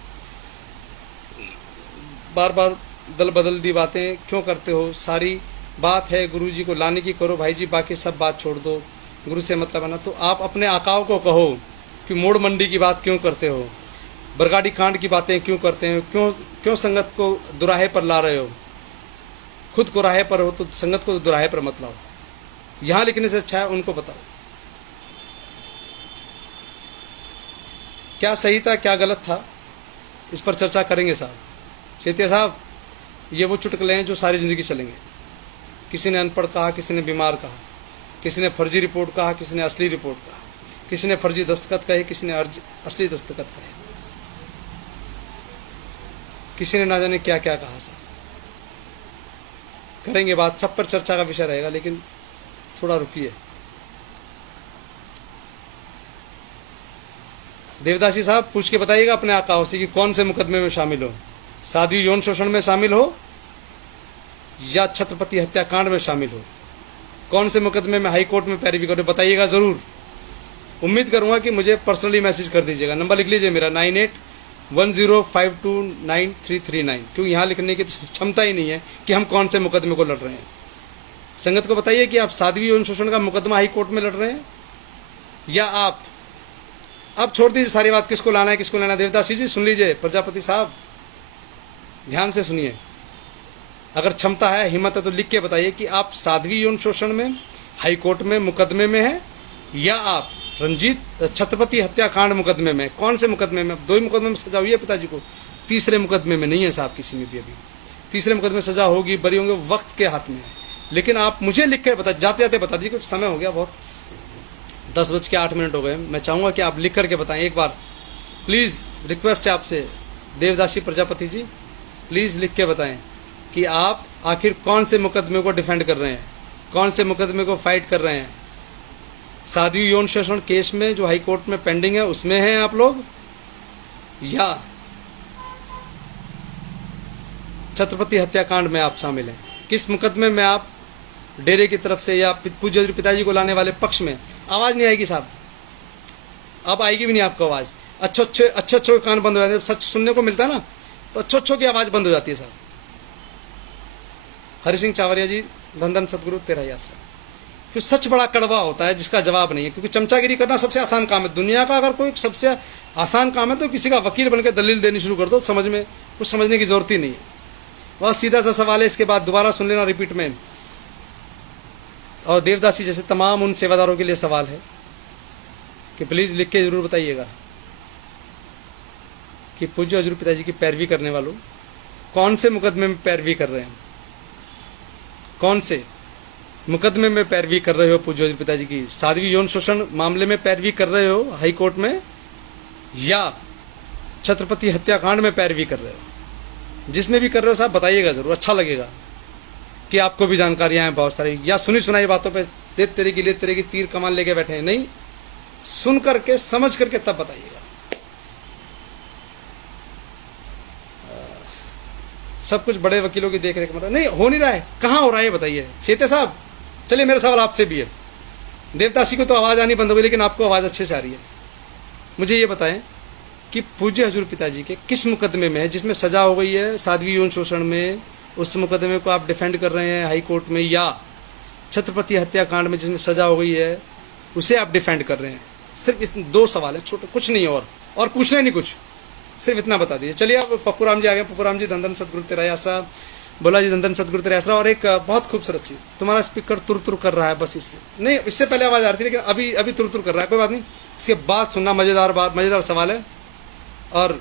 बार बार दल बदल दी बातें क्यों करते हो? सारी बात है गुरु जी को लाने की, करो भाई जी, बाकी सब बात छोड़ दो, गुरु से मतलब है ना। तो आप अपने आकाओं को कहो कि मोड़ मंडी की बात क्यों करते हो, बरगाड़ी कांड की बातें क्यों करते हो, क्यों संगत को दुराहे पर ला रहे हो? खुद को राहे पर हो तो संगत को दुराहे पर मत लाओ। यहां लिखने से अच्छा है उनको बताओ क्या सही था क्या गलत था, इस पर चर्चा करेंगे साहब। सेतिया साहब, ये वो चुटकुले हैं जो सारी जिंदगी चलेंगे। किसी ने अनपढ़ कहा, किसी ने बीमार कहा, किसी ने फर्जी रिपोर्ट कहा, किसी ने असली रिपोर्ट कहा, किसी ने फर्जी दस्तखत कहे, किसी ने असली दस्तखत कहे, किसी ने ना जाने क्या क्या कहा साहब। करेंगे बात, सब पर चर्चा का विषय रहेगा, लेकिन थोड़ा रुकिए। देवदासी साहब, पूछ के बताइएगा अपने आकाओं से कि कौन से मुकदमे में शामिल हो, साध्वी यौन शोषण में शामिल हो या छत्रपति हत्याकांड में शामिल हो, कौन से मुकदमे में हाई कोर्ट में पैरवी करो, बताइएगा जरूर। उम्मीद करूंगा कि मुझे पर्सनली मैसेज कर दीजिएगा। नंबर लिख लीजिए मेरा 9810529339, क्योंकि यहाँ लिखने की क्षमता ही नहीं है कि हम कौन से मुकदमे को लड़ रहे हैं। संगत को बताइए कि आप साध्वी यौन शोषण का मुकदमा हाई कोर्ट में लड़ रहे हैं या आप, अब छोड़ दीजिए सारी बात, किसको लाना है किसको लाना है। देवदासी जी सुन लीजिए, प्रजापति साहब ध्यान से सुनिए, अगर क्षमता है हिम्मत है तो लिख के बताइए कि आप साध्वी यौन शोषण में हाई कोर्ट में मुकदमे में है या आप रंजीत छत्रपति हत्याकांड मुकदमे में। कौन से मुकदमे में? 2 ही मुकदमे में सजा हुई है पिताजी को, तीसरे मुकदमे में नहीं है साहब किसी में भी। अभी तीसरे मुकदमे में सजा होगी, बरी होंगे, वक्त के हाथ में है। लेकिन आप मुझे लिख कर बता, जाते जाते बता दीजिए, समय हो गया बहुत, 10:08 हो गए। मैं चाहूंगा कि आप लिख करके बताएं एक बार, प्लीज रिक्वेस्ट है आपसे। देवदासी प्रजापति जी प्लीज लिख के बताएं कि आप आखिर कौन से मुकदमे को डिफेंड कर रहे हैं, कौन से मुकदमे को फाइट कर रहे हैं। साध्वी यौन शोषण केस में जो हाई कोर्ट में पेंडिंग है उसमें हैं आप लोग, या छत्रपति हत्याकांड में आप शामिल हैं? किस मुकदमे में आप डेरे की तरफ से या पूज्य पिताजी को लाने वाले पक्ष में? आवाज नहीं आएगी साहब, अब आएगी भी नहीं आपको आवाज। अच्छे कान बंद हो जाते हैं, सच सुनने को मिलता है ना, तो अच्छों की आवाज बंद हो जाती है साहब। हरि सिंह चावरिया जी, धन धन सतगुरु तेरा ही आसरा। क्योंकि सच बड़ा कड़वा होता है जिसका जवाब नहीं है, क्योंकि चमचागिरी करना सबसे आसान काम है दुनिया का। अगर कोई सबसे आसान काम है तो किसी का वकील बनकर दलील देनी शुरू कर दो, समझ में कुछ समझने की जरूरत ही नहीं है। बहुत सीधा सा सवाल है, इसके बाद दोबारा सुन लेना रिपीट में। और देवदासी जैसे तमाम उन सेवादारों के लिए सवाल है कि प्लीज लिख के जरूर बताइएगा कि पूज्य हजूर पिताजी की पैरवी करने वालों कौन से मुकदमे में पैरवी कर रहे हैं, कौन से मुकदमे में पैरवी कर रहे हो पूज्य हजूर पिताजी की। साध्वी यौन शोषण मामले में पैरवी कर रहे हो हाई कोर्ट में, या छत्रपति हत्याकांड में पैरवी कर रहे हो? जिसमें भी कर रहे हो साहब बताइएगा जरूर, अच्छा लगेगा कि आपको भी जानकारियां हैं बहुत सारी। या सुनी सुनाई बातों पे ले तेरे की तीर कमान लेके बैठे हैं, नहीं, सुन करके समझ करके तब बताइएगा। सब कुछ बड़े वकीलों की देख रेख में नहीं हो नहीं रहा है, कहाँ हो रहा है ये बताइए शेते साहब। चलिए मेरा सवाल आपसे भी है, देवदासी को तो आवाज आनी बंद हो गई, लेकिन आपको आवाज अच्छे से आ रही है। मुझे ये बताएं कि पूज्य हजूर पिताजी के किस मुकदमे में है जिसमें सजा हो गई है साध्वी यौन शोषण में, उस मुकदमे को आप डिफेंड कर रहे हैं हाई कोर्ट में, या छत्रपति हत्याकांड में जिसमें सजा हो गई है उसे आप डिफेंड कर रहे हैं? सिर्फ इस 2 सवाल है, छोटे, कुछ नहीं और पूछना नहीं कुछ, सिर्फ इतना बता दीजिए। चलिए अब पप्पू राम जी आ गए। पप्पू राम जी, धन धन सतगुरु तेरा आसरा। बोला जी धन धन सतगुरु तेरा आसरा। और एक बहुत खूबसूरत चीज, तुम्हारा स्पीकर तुर तुर कर रहा है, बस इससे नहीं, इससे पहले आवाज आ रही थी लेकिन अभी तुर तुर कर रहा है, कोई बात नहीं। इसके बाद सुनना, मजेदार बात, मजेदार सवाल है। और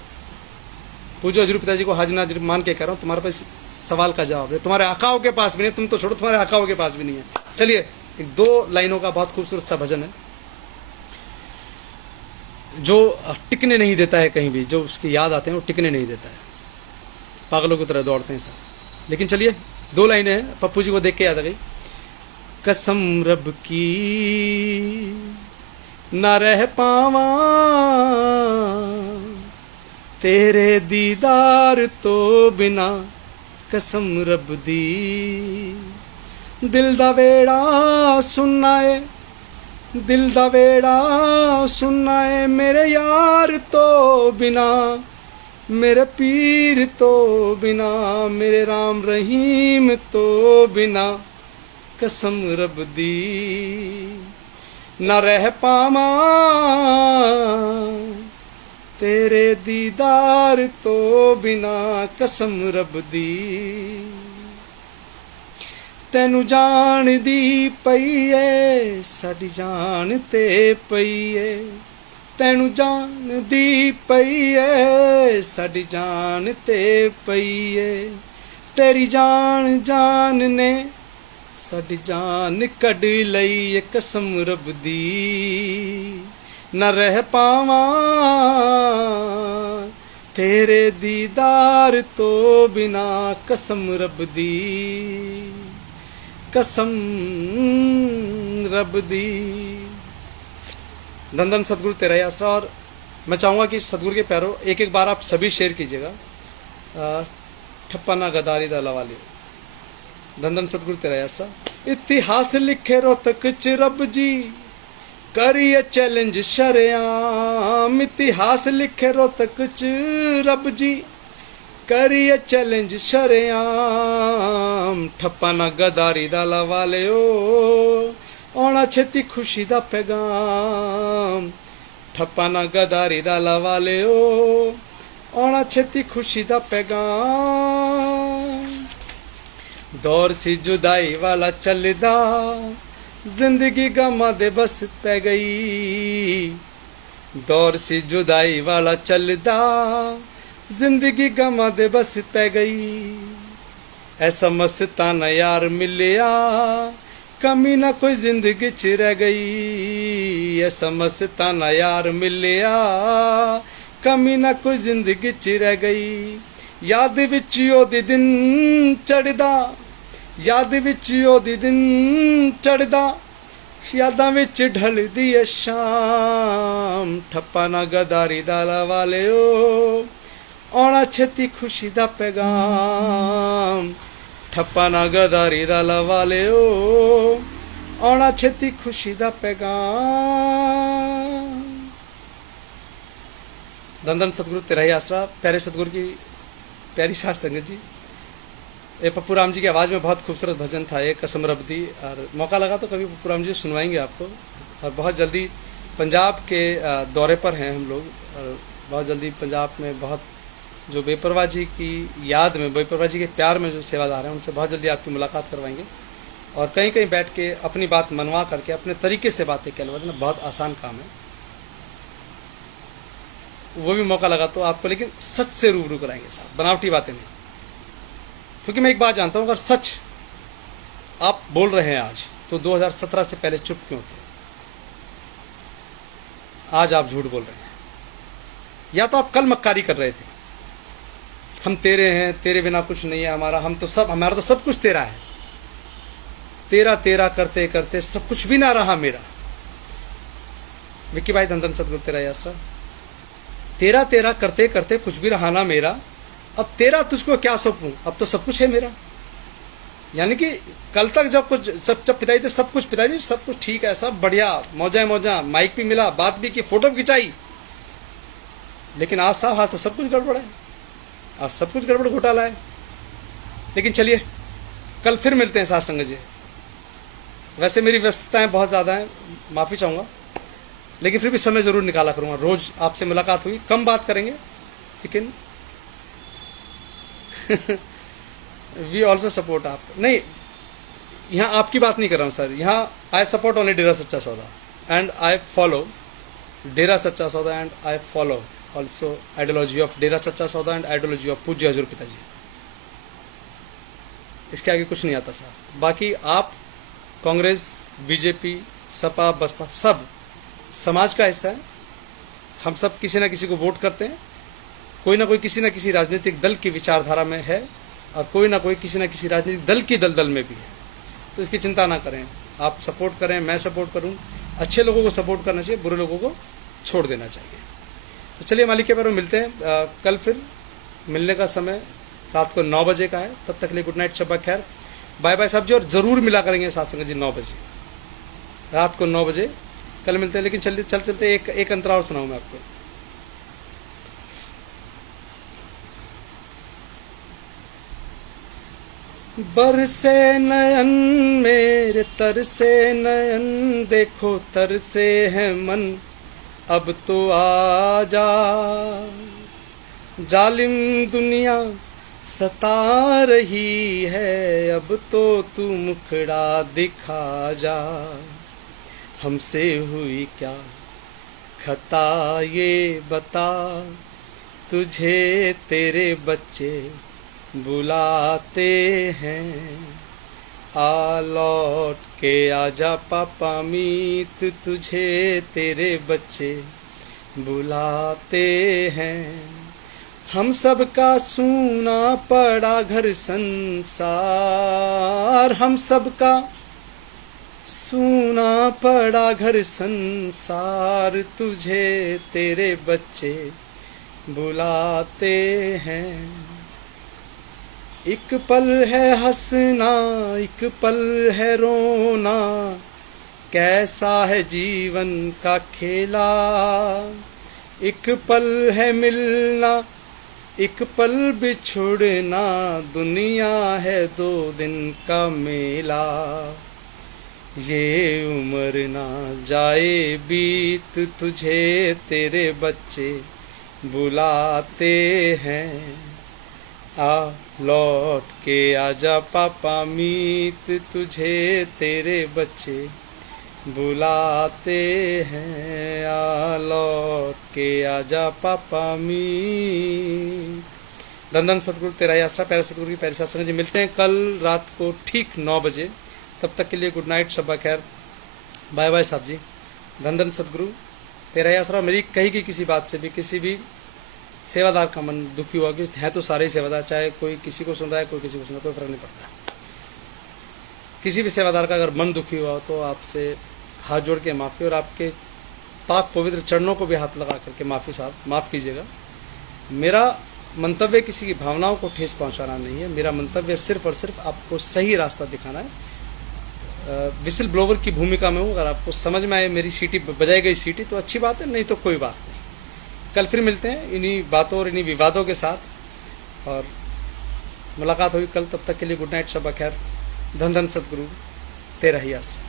पूज्य हजूर पिताजी को हाजिर नाजिर मान के कह रहा हूँ, तुम्हारे पास सवाल का जवाब है, तुम्हारे आकाओं के पास भी नहीं, तुम तो छोड़ो तुम्हारे आकाओं के पास भी नहीं है। चलिए, एक 2 लाइनों का बहुत खूबसूरत सा भजन है जो टिकने नहीं देता है कहीं भी, जो उसकी याद आते हैं वो टिकने नहीं देता है, पागलों की तरह दौड़ते हैं सब। लेकिन चलिए 2 लाइनें हैं, पप्पू जी को देख के याद आ गई। कसम रब की ना रह पावा तेरे दीदार तो बिना कसम रब दी दिल दा वेड़ा सुनना है दिल दा वेड़ा सुनना है मेरे यार तो बिना मेरे पीर तो बिना मेरे राम रहीम तो बिना कसम रब दी न रह पावा तेरे दीदार तो बिना कसम रब दी तेनू जान दी पई है साडी जान ते पई है तेनू जान दी पई है साडी जान ते पई है तेरी जान जान ने साडी जान कढ लई है कसम रब दी न रह पावा तेरे दीदार तो बिना कसम रब दी कसम रब दी। धन धन सतगुरु तेरा ही आसरा। और मैं चाहूँगा कि सतगुरु के पैरों एक एक बार आप सभी शेयर कीजिएगा। ठप्पा ना गदारी दा लवाली। धन धन सतगुरु तेरा ही आसरा। इतिहास लिखे रोहतक च रब जी करिए चैलेंज शरेआम इतिहास लिखे रोहतक च रब जी करिए चैलेंज शरेआम ठप्पा ना गदारी दा लवाले आना छेती खुशी दा पैगाम ठप्पा ना गदारी दा लवाले आना छेती खुशी दा पैगाम दौर सी जुदाई वाला चलदा जिंदगी गमा दे बस पै गई दौर सी जुदाई वाला चलदा जिंदगी गमा दे बस पै गई ऐसा मस्ताना यार मिलिया कमी ना कोई जिंदगी च रह गई ऐसा मस्ताना यार मिलिया कमी ना कोई जिंदगी च रह गई याद विच ओदी दिन चढ़दा याद विच ओदी दिन चढ़दा यादां विच ढलदी है शाम ठप्पा ना गदारी दा लवाले आना छेती खुशी दा पैगाम ठप्पा ना गदारी दा लवाले आना छेती खुशी दा पैगाम। धन धन सतगुरु तेरा ही आसरा। प्यारे सतगुरु की प्यारी साथ संगत जी, ये पप्पू राम जी की आवाज़ में बहुत खूबसूरत भजन था ये कसम रब दी। और मौका लगा तो कभी पप्पू राम जी सुनवाएंगे आपको। और बहुत जल्दी पंजाब के दौरे पर हैं हम लोग और बहुत जल्दी पंजाब में बहुत जो बेपरवाह जी की याद में बेपरवाह जी के प्यार में जो सेवादार हैं उनसे बहुत जल्दी आपकी मुलाकात करवाएंगे और कहीं कहीं बैठ के अपनी बात मनवा करके अपने तरीके से बातें कहलवाना बहुत आसान काम है। वो भी मौका लगा तो आपको लेकिन सच से रूबरू कराएंगे साहब, बनावटी बातें नहीं। क्योंकि मैं एक बात जानता हूँ, अगर सच आप बोल रहे हैं आज तो 2017 से पहले चुप क्यों थे? आज आप झूठ बोल रहे हैं या तो आप कल मक्कारी कर रहे थे, हम तेरे हैं, तेरे बिना कुछ नहीं है हमारा, हम तो सब हमारा तो सब कुछ तेरा है, तेरा तेरा करते करते सब कुछ भी ना रहा मेरा। विक्की भाई धन धन सतगुरु तेरा ही आसरा। तेरा तेरा करते करते कुछ भी रहा ना मेरा, अब तेरा तुझको क्या सौंपूं, अब तो सब कुछ है मेरा। यानी कि कल तक जब कुछ जब पिताजी थे सब कुछ, पिताजी सब कुछ ठीक है, सब बढ़िया, मौजा मौजा, माइक भी मिला, बात भी की, फोटो भी खिंचाई, लेकिन आज साहब आज तो सब कुछ गड़बड़ है, आज सब कुछ गड़बड़ घोटाला है। लेकिन चलिए कल फिर मिलते हैं साथ संगत जी। वैसे मेरी व्यस्तताएं बहुत ज़्यादा हैं, माफ़ी चाहूँगा, लेकिन फिर भी समय ज़रूर निकाला करूँगा। रोज़ आपसे मुलाकात हुई, कम बात करेंगे लेकिन वी ऑल्सो सपोर्ट आप। नहीं, यहाँ आपकी बात नहीं कर रहा हूँ सर, यहाँ I support only Dera Sacha Sauda and I follow Dera Sacha Sauda and I follow also ideology of Dera Sacha Sauda and ideology of पूज्य हजूर पिताजी। इसके आगे कुछ नहीं आता सर। बाकी आप कांग्रेस, बीजेपी, सपा, बसपा सब समाज का हिस्सा है। हम सब किसी ना किसी को वोट करते हैं, कोई ना कोई किसी ना किसी राजनीतिक दल की विचारधारा में है और कोई ना कोई किसी ना किसी राजनीतिक दल की दलदल में भी है। तो इसकी चिंता ना करें, आप सपोर्ट करें, मैं सपोर्ट करूं। अच्छे लोगों को सपोर्ट करना चाहिए, बुरे लोगों को छोड़ देना चाहिए। तो चलिए मालिक के पैरों मिलते हैं। कल फिर मिलने का समय रात को 9 बजे का है। तब तक के लिए गुड नाइट, शब्बा खैर, बाय बाय साहब जी। और ज़रूर मिला करेंगे सत्संग जी 9 बजे, रात को 9 बजे कल मिलते हैं। लेकिन चलते एक अंतरा और सुनाऊँ मैं आपको। बरसे नयन मेरे तरसे नयन, देखो तरसे है मन, अब तो आ जा। जालिम दुनिया सता रही है, अब तो तू मुखड़ा दिखा जा। हमसे हुई क्या खता ये बता, तुझे तेरे बच्चे बुलाते हैं। आ लौट के आजा पापा मीत, तुझे तेरे बच्चे बुलाते हैं। हम सब का सूना पड़ा घर संसार, हम सब का सूना पड़ा घर संसार, तुझे तेरे बच्चे बुलाते हैं। एक पल है हंसना, एक पल है रोना, कैसा है जीवन का खेला। एक पल है मिलना, एक पल बिछुड़ना, दुनिया है 2 दिन का मेला। ये उम्र ना जाए बीत, तुझे तेरे बच्चे बुलाते हैं। आ लौट के आजा पापा मीत, तुझे तेरे बच्चे बुलाते हैं। आ लौट के आजा पापा मीत। धन धन सतगुरु तेरा ही आसरा, प्यारे सतगुरु की प्यारी सत्संग जी। मिलते हैं कल रात को ठीक 9 बजे। तब तक के लिए गुड नाइट, शब्बा खैर, बाय बाय साहब जी। धन धन सतगुरु तेरा ही आसरा। मेरी कही की किसी बात से भी किसी भी सेवादार का मन दुखी हुआ, कि है तो सारे ही सेवादार, चाहे कोई किसी को सुन रहा है कोई किसी को सुन रहा है, कोई फर्क नहीं पड़ता। किसी भी सेवादार का अगर मन दुखी हुआ तो आपसे हाथ जोड़ के माफ़ी, और आपके पाक पवित्र चरणों को भी हाथ लगा करके माफ़ी साहब माफ़ कीजिएगा। मेरा मंतव्य किसी की भावनाओं को ठेस पहुंचाना नहीं है। मेरा मंतव्य सिर्फ और सिर्फ आपको सही रास्ता दिखाना है। विसिल ब्लोवर की भूमिका में हूँ। अगर आपको समझ में आए, मेरी सीटी बजाई गई सीटी, तो अच्छी बात है, नहीं तो कोई बात नहीं। कल फिर मिलते हैं इन्हीं बातों और इन्हीं विवादों के साथ, और मुलाकात होगी कल। तब तक के लिए गुड नाइट, शब्बा खैर, धन धन सतगुरु तेरा ही आसरा।